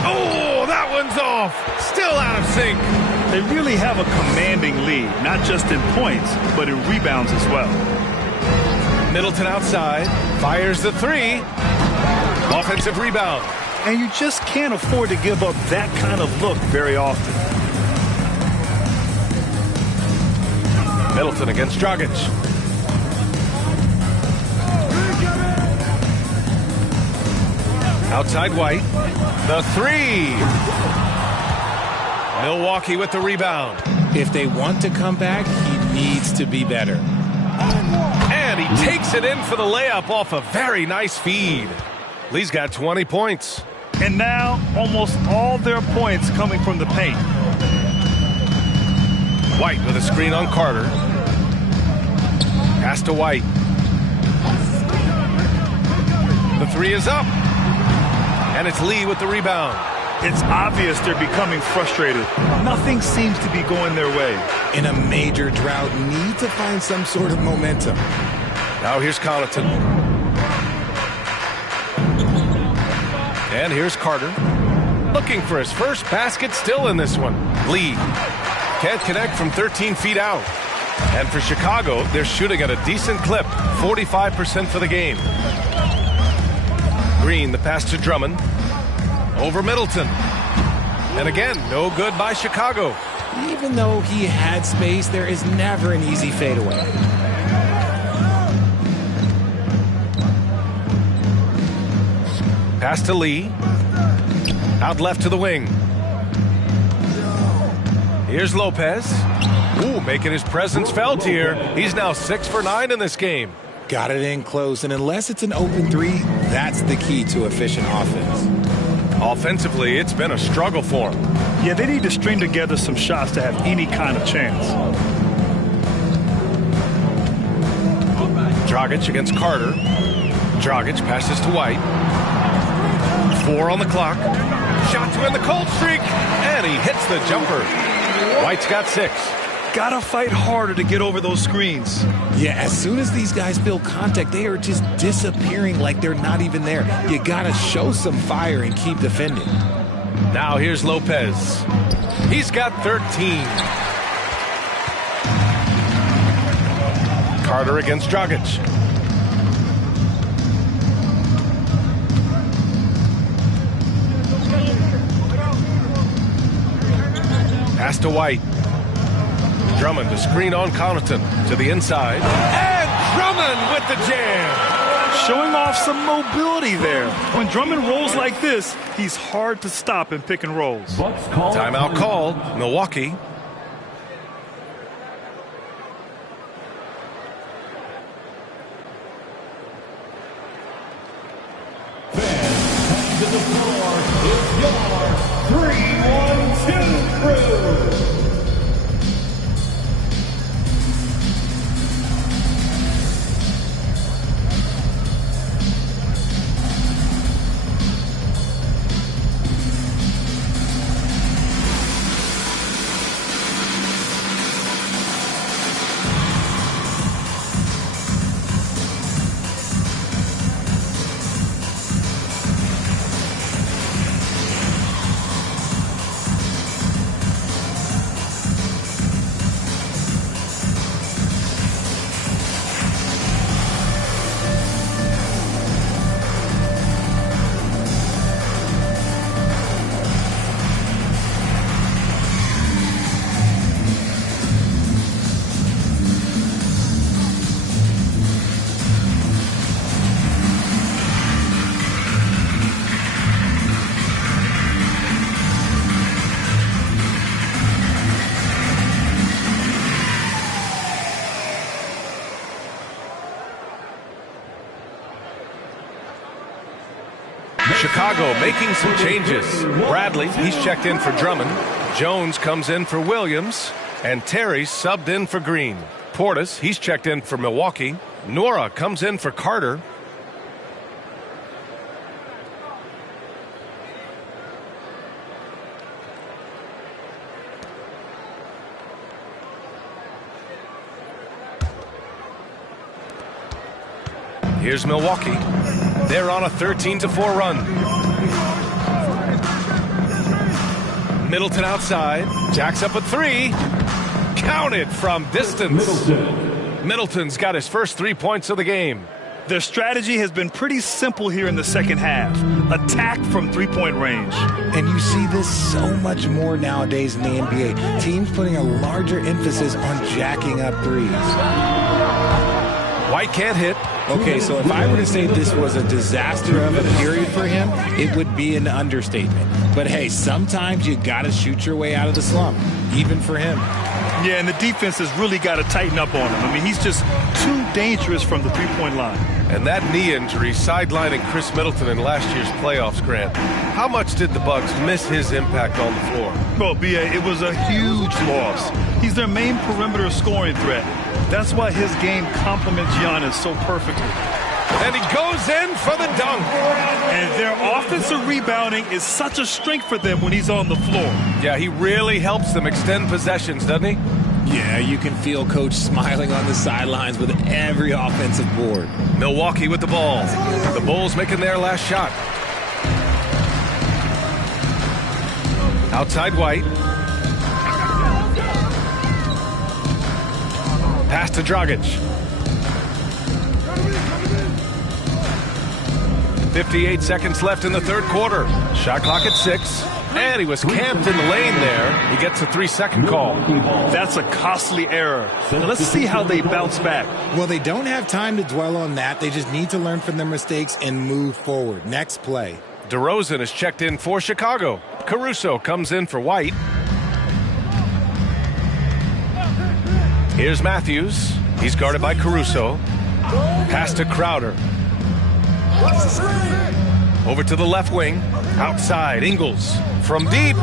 Oh, that one's off. Still out of sync. They really have a commanding lead, not just in points, but in rebounds as well. Middleton outside. Fires the three. Offensive rebound. And you just can't afford to give up that kind of look very often. Middleton against Dragic. Outside White. The three. Milwaukee with the rebound. If they want to come back, he needs to be better. And he takes it in for the layup off a very nice feed. Lee's got 20 points. And now almost all their points coming from the paint. White with a screen on Carter. Pass to White. The three is up. And it's Lee with the rebound. It's obvious they're becoming frustrated. Nothing seems to be going their way. In a major drought, need to find some sort of momentum. Now here's Connaughton. And here's Carter. Looking for his first basket still in this one. Lee can't connect from 13 feet out. And for Chicago, they're shooting at a decent clip, 45% for the game. Green, the pass to Drummond. Over Middleton. And again, no good by Chicago. Even though he had space, there is never an easy fadeaway. Pass to Lee. Out left to the wing. Here's Lopez. Ooh, making his presence felt here. He's now 6 for 9 in this game. Got it in close, and unless it's an open three, that's the key to efficient offense. Offensively, it's been a struggle for him. Yeah, they need to string together some shots to have any kind of chance. Dragic against Carter. Dragic passes to White. 4 on the clock. Shot to end the cold streak, and he hits the jumper. White's got 6. Gotta fight harder to get over those screens. Yeah, as soon as these guys feel contact, they are just disappearing like they're not even there. You gotta show some fire and keep defending. Now here's Lopez. He's got 13. Carter against Dragic. Pass to White. Drummond to screen on Connaughton to the inside. And Drummond with the jam. Showing off some mobility there. When Drummond rolls like this, he's hard to stop in pick and rolls. Timeout called. Milwaukee. To the floor, it's your 3-1-2 crew. Chicago making some changes. Bradley, he's checked in for Drummond. Jones comes in for Williams. And Terry subbed in for Green. Portis, he's checked in for Milwaukee. Nora comes in for Carter. Here's Milwaukee. They're on a 13-4 run. Middleton outside. Jacks up a 3. Counted from distance. Middleton's got his first 3 points of the game. Their strategy has been pretty simple here in the second half. Attack from three-point range. And you see this so much more nowadays in the NBA. Teams putting a larger emphasis on jacking up threes. White can't hit. Okay, so if I were to say this was a disaster of a period for him, it would be an understatement. But hey, sometimes you got to shoot your way out of the slump, even for him. Yeah, and the defense has really got to tighten up on him. I mean, he's just too dangerous from the three-point line. And that knee injury sidelining Chris Middleton in last year's playoffs, Grant. How much did the Bucks miss his impact on the floor? Well, B.A., it was a huge loss. He's their main perimeter scoring threat. That's why his game complements Giannis so perfectly. And he goes in for the dunk. And their offensive rebounding is such a strength for them when he's on the floor. Yeah, he really helps them extend possessions, doesn't he? Yeah, you can feel Coach smiling on the sidelines with every offensive board. Milwaukee with the ball. The Bulls making their last shot. Outside White. Pass to Dragic. 58 seconds left in the third quarter. Shot clock at 6. And he was camped in the lane there. He gets a 3-second call. That's a costly error. Let's see how they bounce back. Well, they don't have time to dwell on that. They just need to learn from their mistakes and move forward. Next play. DeRozan is checked in for Chicago. Caruso comes in for White. Here's Matthews. He's guarded by Caruso. Pass to Crowder. Over to the left wing. Outside, Ingles. From deep.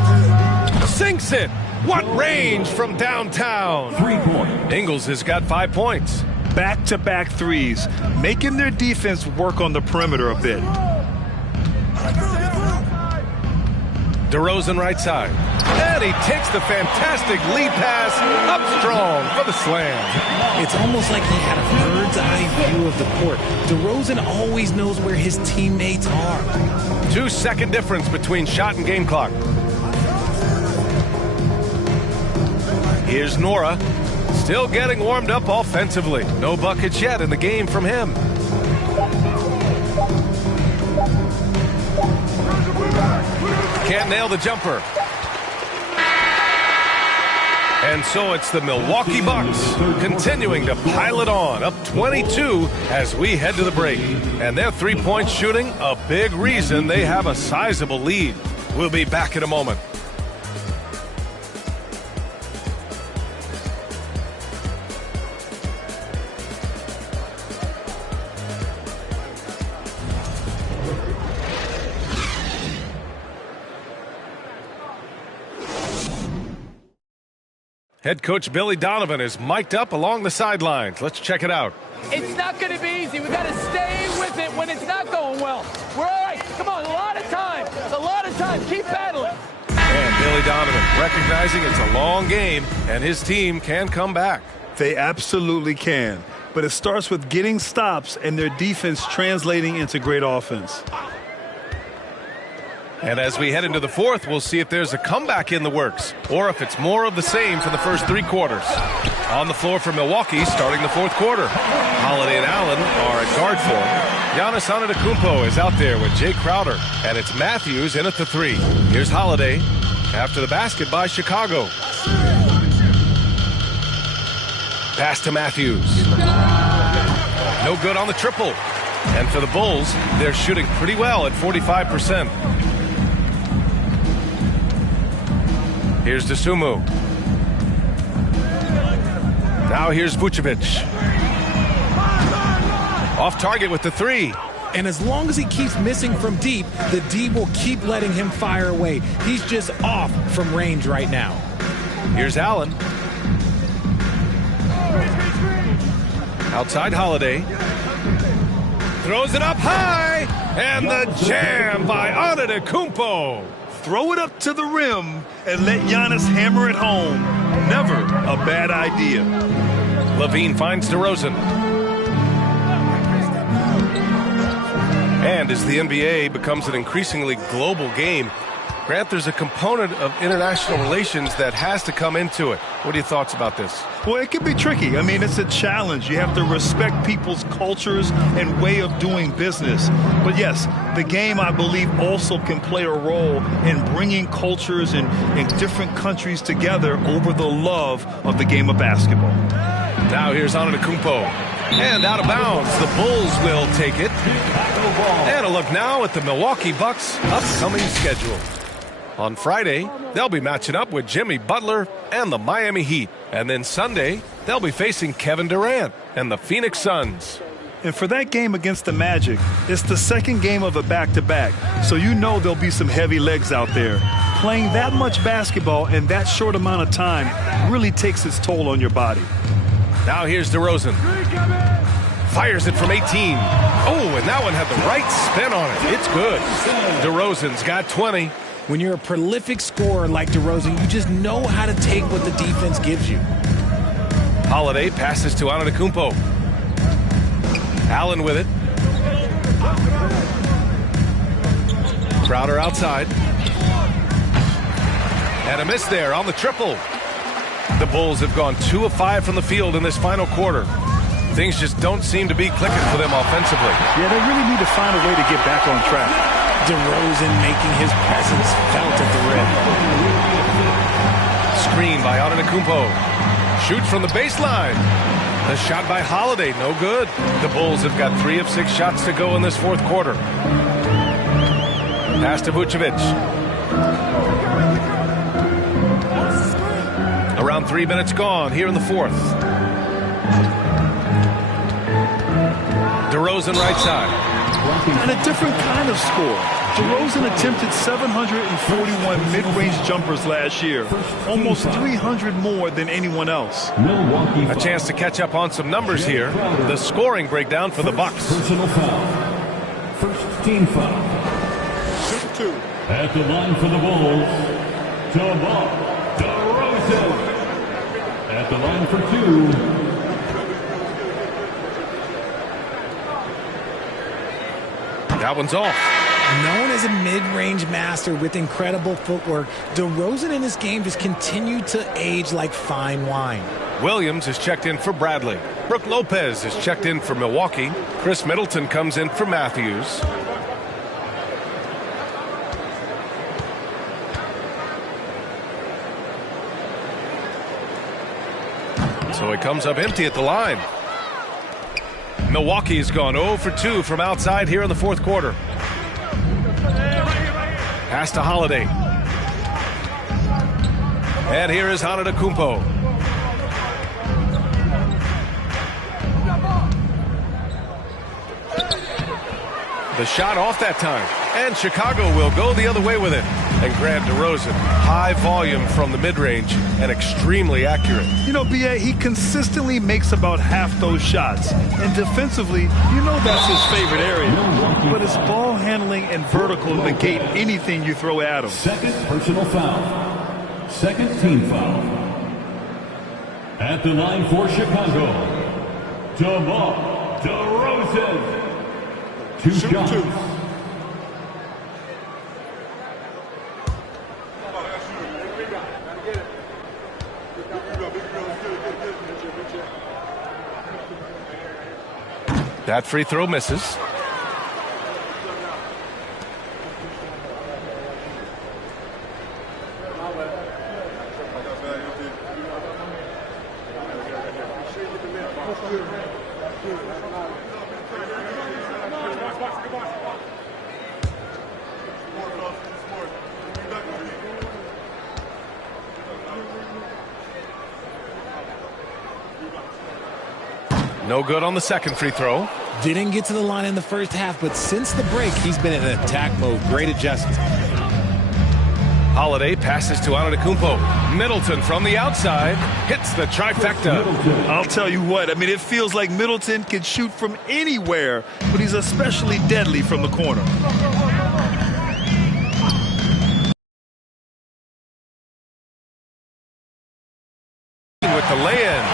Sinks it. What range from downtown. 3-point. Ingles has got 5 points. Back-to-back threes, making their defense work on the perimeter a bit. DeRozan right side. And he takes the fantastic lead pass up strong for the slam. It's almost like he had a bird's-eye view of the court. DeRozan always knows where his teammates are. 2-second difference between shot and game clock. Here's Nora. Still getting warmed up offensively. No buckets yet in the game from him. Can't nail the jumper. And so it's the Milwaukee Bucks continuing to pile it on, up 22 as we head to the break. And their three-point shooting, a big reason they have a sizable lead. We'll be back in a moment. Head coach Billy Donovan is mic'd up along the sidelines. Let's check it out. It's not going to be easy. We've got to stay with it when it's not going well. We're all right. Come on, a lot of time. A lot of time. Keep battling. And Billy Donovan recognizing it's a long game and his team can come back. They absolutely can. But it starts with getting stops and their defense translating into great offense. And as we head into the fourth, we'll see if there's a comeback in the works or if it's more of the same for the first 3 quarters. On the floor for Milwaukee starting the fourth quarter. Holiday and Allen are at guard form. Giannis Antetokounmpo is out there with Jay Crowder. And it's Matthews in at the 3. Here's Holiday after the basket by Chicago. Pass to Matthews. No good on the triple. And for the Bulls, they're shooting pretty well at 45%. Here's Dosunmu. Now here's Vucevic. Off target with the 3. And as long as he keeps missing from deep, the D will keep letting him fire away. He's just off from range right now. Here's Allen. Outside Holiday. Throws it up high. And the jam by Antetokounmpo. Throw it up to the rim and let Giannis hammer it home. Never a bad idea. Levine finds DeRozan. And as the NBA becomes an increasingly global game, Grant, there's a component of international relations that has to come into it. What are your thoughts about this? Well, it can be tricky. I mean, it's a challenge. You have to respect people's cultures and way of doing business. But yes, the game, I believe, also can play a role in bringing cultures in different countries together over the love of the game of basketball. Now here's Antetokounmpo. And out of bounds, the Bulls will take it. And a look now at the Milwaukee Bucks' upcoming schedule. On Friday, they'll be matching up with Jimmy Butler and the Miami Heat. And then Sunday, they'll be facing Kevin Durant and the Phoenix Suns. And for that game against the Magic, it's the second game of a back-to-back. So you know there'll be some heavy legs out there. Playing that much basketball in that short amount of time really takes its toll on your body. Now here's DeRozan. Fires it from 18. Oh, and that one had the right spin on it. It's good. DeRozan's got 20. When you're a prolific scorer like DeRozan, you just know how to take what the defense gives you. Holiday passes to Antetokounmpo. Allen with it. Crowder outside. And a miss there on the triple. The Bulls have gone 2 of 5 from the field in this final quarter. Things just don't seem to be clicking for them offensively. Yeah, they really need to find a way to get back on track. DeRozan making his presence felt at the rim. Screen by Antetokounmpo. Shoots from the baseline. The shot by Holiday, no good. The Bulls have got 3 of 6 shots to go in this fourth quarter. Pass to Vucevic. Around 3 minutes gone here in the fourth. DeRozan right side. And a different kind of score. DeRozan attempted 741 mid-range jumpers last year, almost 300 more than anyone else. A chance to catch up on some numbers here. The scoring breakdown for the Bucks. Personal foul. First team foul. Shoot 2. At the line for the Bulls, DeRozan. At the line for 2. That one's off. Known as a mid-range master with incredible footwork, DeRozan in this game just continued to age like fine wine. Williams is checked in for Bradley. Brook Lopez is checked in for Milwaukee. Chris Middleton comes in for Matthews. So he comes up empty at the line. Milwaukee's gone 0 for 2 from outside here in the fourth quarter. Pass to Holiday. And here is Antetokounmpo. The shot off that time. And Chicago will go the other way with it. And grab DeRozan. High volume from the mid-range and extremely accurate. You know, B.A., he consistently makes about half those shots. And defensively, you know that's his favorite area. But his ball handling and vertical negate anything you throw at him. Second personal foul. Second team foul. At the line for Chicago, DeRozan. 2 shots. That free throw misses. No good on the second free throw. Didn't get to the line in the first half, but since the break, he's been in attack mode. Great adjustment. Holiday passes to Antetokounmpo. Middleton from the outside hits the trifecta. I'll tell you what, I mean, it feels like Middleton can shoot from anywhere, but he's especially deadly from the corner. With the lay-in.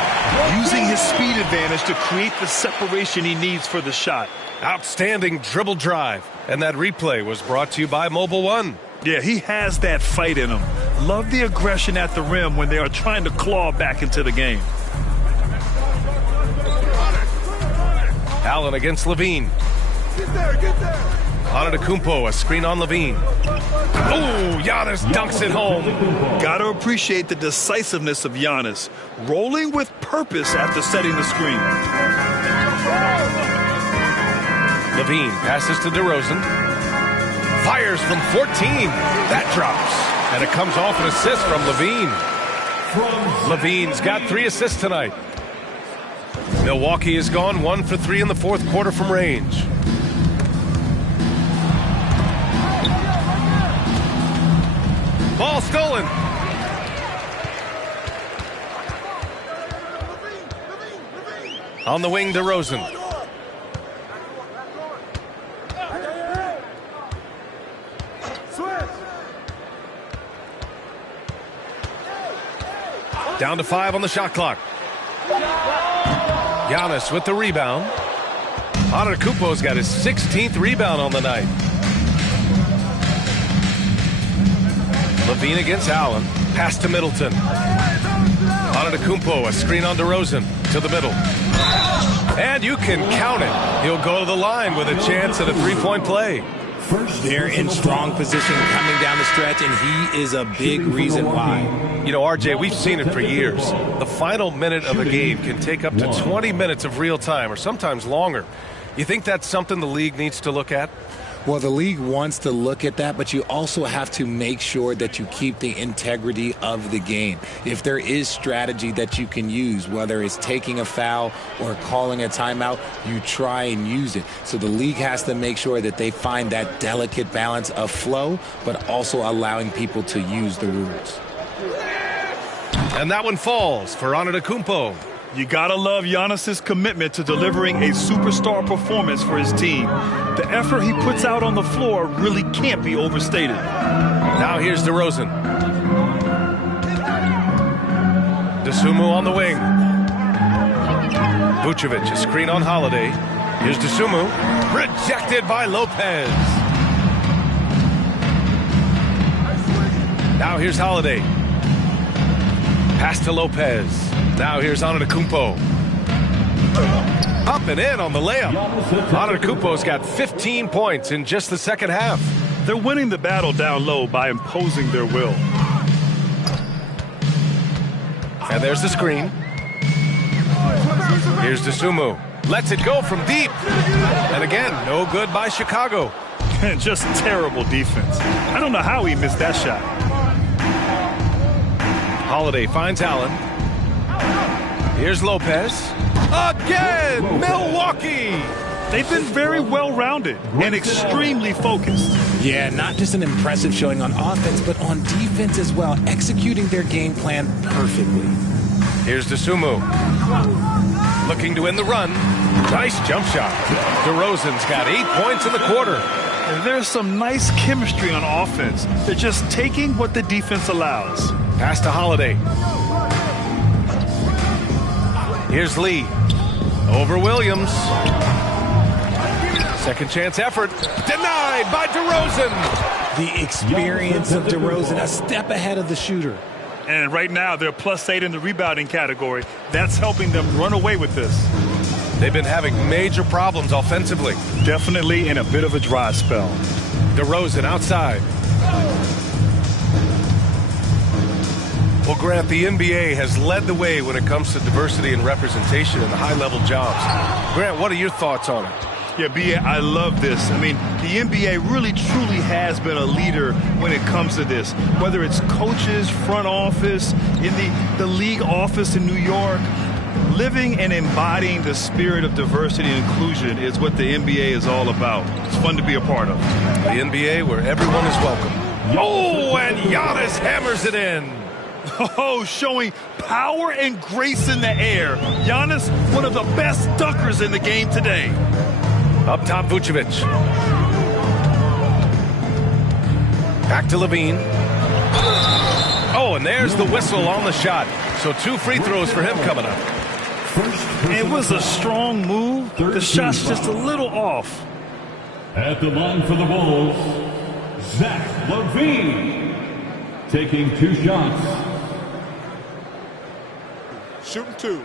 Using his speed advantage to create the separation he needs for the shot. Outstanding dribble drive. And that replay was brought to you by Mobile One. Yeah, he has that fight in him. Love the aggression at the rim when they are trying to claw back into the game. Allen against Levine. Get there. Antetokounmpo, a screen on Levine. Oh, Giannis dunks it home. Gotta appreciate the decisiveness of Giannis. Rolling with purpose after setting the screen. Levine passes to DeRozan. Fires from 14. That drops. And it comes off an assist from Levine. Levine's got 3 assists tonight. Milwaukee has gone 1 for 3 in the fourth quarter from range. Ball stolen. On the wing, DeRozan. Down to 5 on the shot clock. Giannis with the rebound. Antetokounmpo's got his 16th rebound on the night. Levine against Allen. Pass to Middleton. Antetokounmpo, a screen on DeRozan to the middle. And you can count it. He'll go to the line with a chance at a three-point play. They're in strong position coming down the stretch, and he is a big reason why. You know, RJ, we've seen it for years. The final minute of a game can take up to 20 minutes of real time, or sometimes longer. You think that's something the league needs to look at? Well, the league wants to look at that, but you also have to make sure that you keep the integrity of the game. If there is strategy that you can use, whether it's taking a foul or calling a timeout, you try and use it. So the league has to make sure that they find that delicate balance of flow, but also allowing people to use the rules. And that one falls for Antetokounmpo. You gotta love Giannis's commitment to delivering a superstar performance for his team. The effort he puts out on the floor really can't be overstated. Now here's DeRozan. Dosunmu on the wing. Vucevic, a screen on Holiday. Here's Dosunmu. Rejected by Lopez. Now here's Holiday. Pass to Lopez. Now here's Antetokounmpo. Up and in on the layup. Antetokounmpo's got 15 points in just the second half. They're winning the battle down low by imposing their will. And there's the screen. Here's Dosunmu. Lets it go from deep. And again, no good by Chicago. Just terrible defense. I don't know how he missed that shot. Holiday finds Allen. Here's Lopez. Again, Milwaukee. They've been very well-rounded and extremely focused. Yeah, not just an impressive showing on offense, but on defense as well, executing their game plan perfectly. Here's Dosunmu. Looking to win the run. Nice jump shot. DeRozan's got 8 points in the quarter. And there's some nice chemistry on offense. They're just taking what the defense allows. Pass to Holiday. Here's Lee. Over Williams. Second chance effort. Denied by DeRozan. The experience of DeRozan, a step ahead of the shooter. And right now, they're +8 in the rebounding category. That's helping them run away with this. They've been having major problems offensively. Definitely in a bit of a dry spell. DeRozan outside. Well, Grant, the NBA has led the way when it comes to diversity and representation in the high-level jobs. Grant, what are your thoughts on it? Yeah, B.A., I love this. I mean, the NBA really, truly has been a leader when it comes to this. Whether it's coaches, front office, in the league office in New York, living and embodying the spirit of diversity and inclusion is what the NBA is all about. It's fun to be a part of. The NBA where everyone is welcome. Oh, and Giannis hammers it in. Oh, showing power and grace in the air. Giannis, one of the best dunkers in the game today. Up top, Vucevic. Back to Levine. Oh, and there's the whistle on the shot. So 2 free throws for him coming up. It was a strong move. The shot's just a little off. At the line for the Bulls, Zach LaVine. Taking 2 shots. Shooting 2.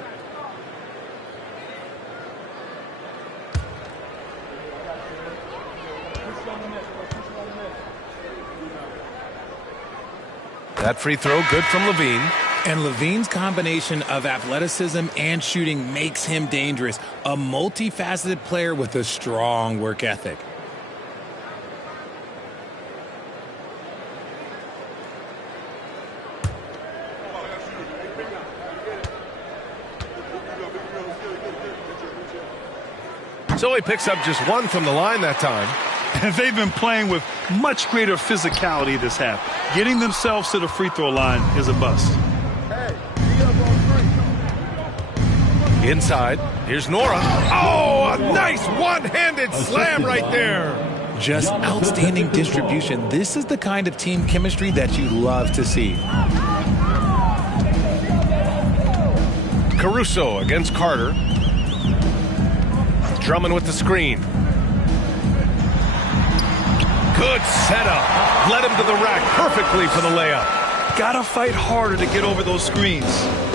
That free throw good from Levine. And Levine's combination of athleticism and shooting makes him dangerous. A multifaceted player with a strong work ethic. So he picks up just 1 from the line that time. And they've been playing with much greater physicality this half. Getting themselves to the free throw line is a bust. Inside, here's Nora. Oh, a nice one-handed slam right there. Just outstanding distribution. This is the kind of team chemistry that you love to see. Caruso against Carter. Drummond with the screen. Good setup. Led him to the rack perfectly for the layup. Gotta fight harder to get over those screens.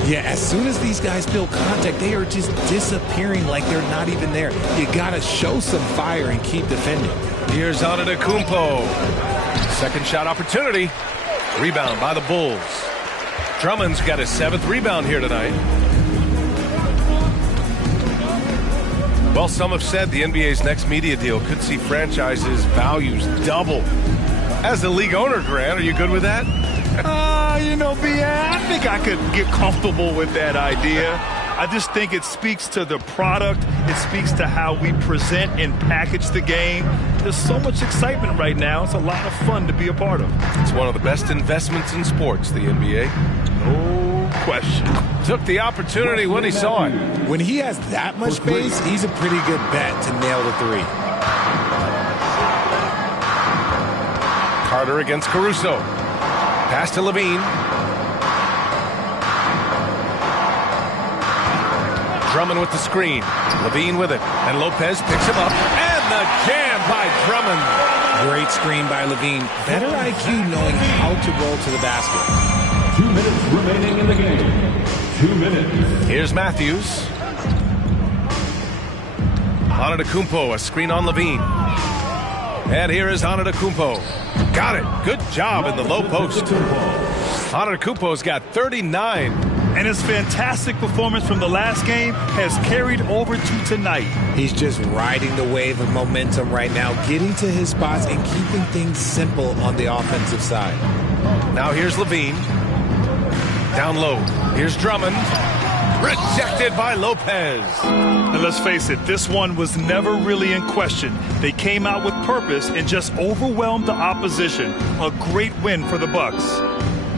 Yeah, as soon as these guys feel contact, they are just disappearing like they're not even there. You gotta show some fire and keep defending. Here's Antetokounmpo. Second shot opportunity. Rebound by the Bulls. Drummond's got his 7th rebound here tonight. Well, some have said the NBA's next media deal could see franchises' values double. As the league owner, Grant, are you good with that? I think I could get comfortable with that idea. I just think it speaks to the product. It speaks to how we present and package the game. There's so much excitement right now. It's a lot of fun to be a part of. It's one of the best investments in sports, the NBA. No question. Took the opportunity when he saw it. When he has that much space, he's a pretty good bet to nail the 3. Carter against Caruso. Pass to Levine. Drummond with the screen. Levine with it. And Lopez picks him up. And the jam by Drummond. Great screen by Levine. Better IQ knowing how to roll to the basket. 2 minutes remaining in the game. 2 minutes. Here's Matthews. Antetokounmpo, a screen on Levine. And here is Antetokounmpo. Got it. Good job in the low post. Antetokounmpo's got 39. And his fantastic performance from the last game has carried over to tonight. He's just riding the wave of momentum right now, getting to his spots and keeping things simple on the offensive side. Now here's Levine. Down low. Here's Drummond. Rejected by Lopez. And let's face it, this one was never really in question. They came out with purpose and just overwhelmed the opposition. A great win for the Bucks.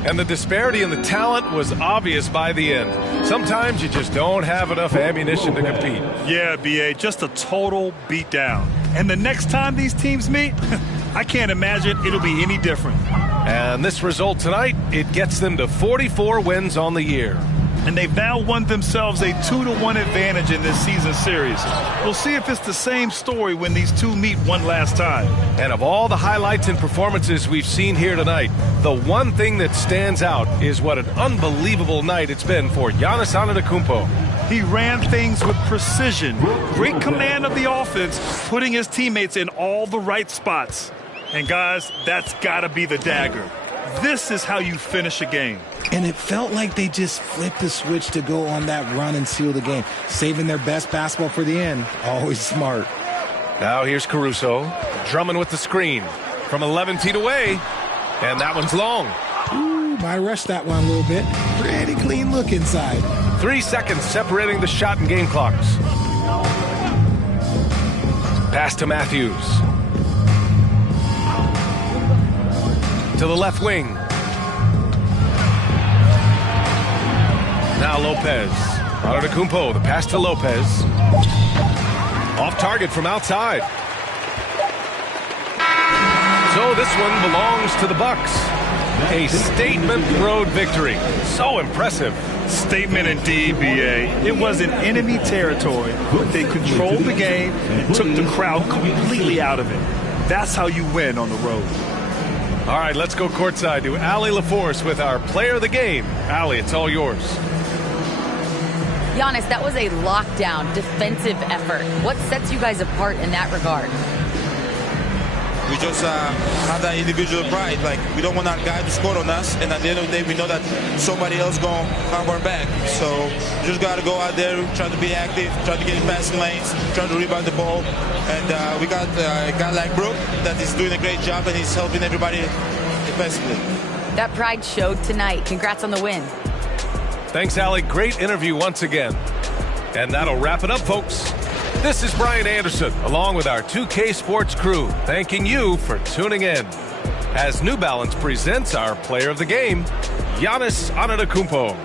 And the disparity in the talent was obvious by the end. Sometimes you just don't have enough ammunition to compete. Yeah, B.A., just a total beatdown. And the next time these teams meet, I can't imagine it'll be any different. And this result tonight, it gets them to 44 wins on the year. And they've now won themselves a 2-1 advantage in this season series. We'll see if it's the same story when these two meet one last time. And of all the highlights and performances we've seen here tonight, the one thing that stands out is what an unbelievable night it's been for Giannis Antetokounmpo. He ran things with precision, great command of the offense, putting his teammates in all the right spots. And guys, that's got to be the dagger. This is how you finish a game. And it felt like they just flipped the switch to go on that run and seal the game, saving their best basketball for the end. Always smart. Now here's Caruso. Drummond with the screen from 11 feet away. And that one's long. Ooh, might rush that one a little bit. Pretty clean look inside. 3 seconds separating the shot and game clocks. Pass to Matthews. To the left wing. Now Lopez. Antetokounmpo, the pass to Lopez. Off target from outside. So this one belongs to the Bucks. A statement road victory. So impressive. Statement indeed, B.A. It wasn't enemy territory, but they controlled the game and took the crowd completely out of it. That's how you win on the road. All right, let's go courtside to Allie LaForce with our player of the game. Allie, it's all yours. Giannis, that was a lockdown defensive effort. What sets you guys apart in that regard? We just have that individual pride. Like, we don't want our guy to score on us, and at the end of the day, we know that somebody else going to have our back. So you just got to go out there, try to be active, try to get in passing lanes, try to rebound the ball. And we got a guy like Brook that is doing a great job, and he's helping everybody defensively. That pride showed tonight. Congrats on the win. Thanks, Allie. Great interview once again. And that'll wrap it up, folks. This is Brian Anderson, along with our 2K Sports crew, thanking you for tuning in as New Balance presents our player of the game, Giannis Antetokounmpo.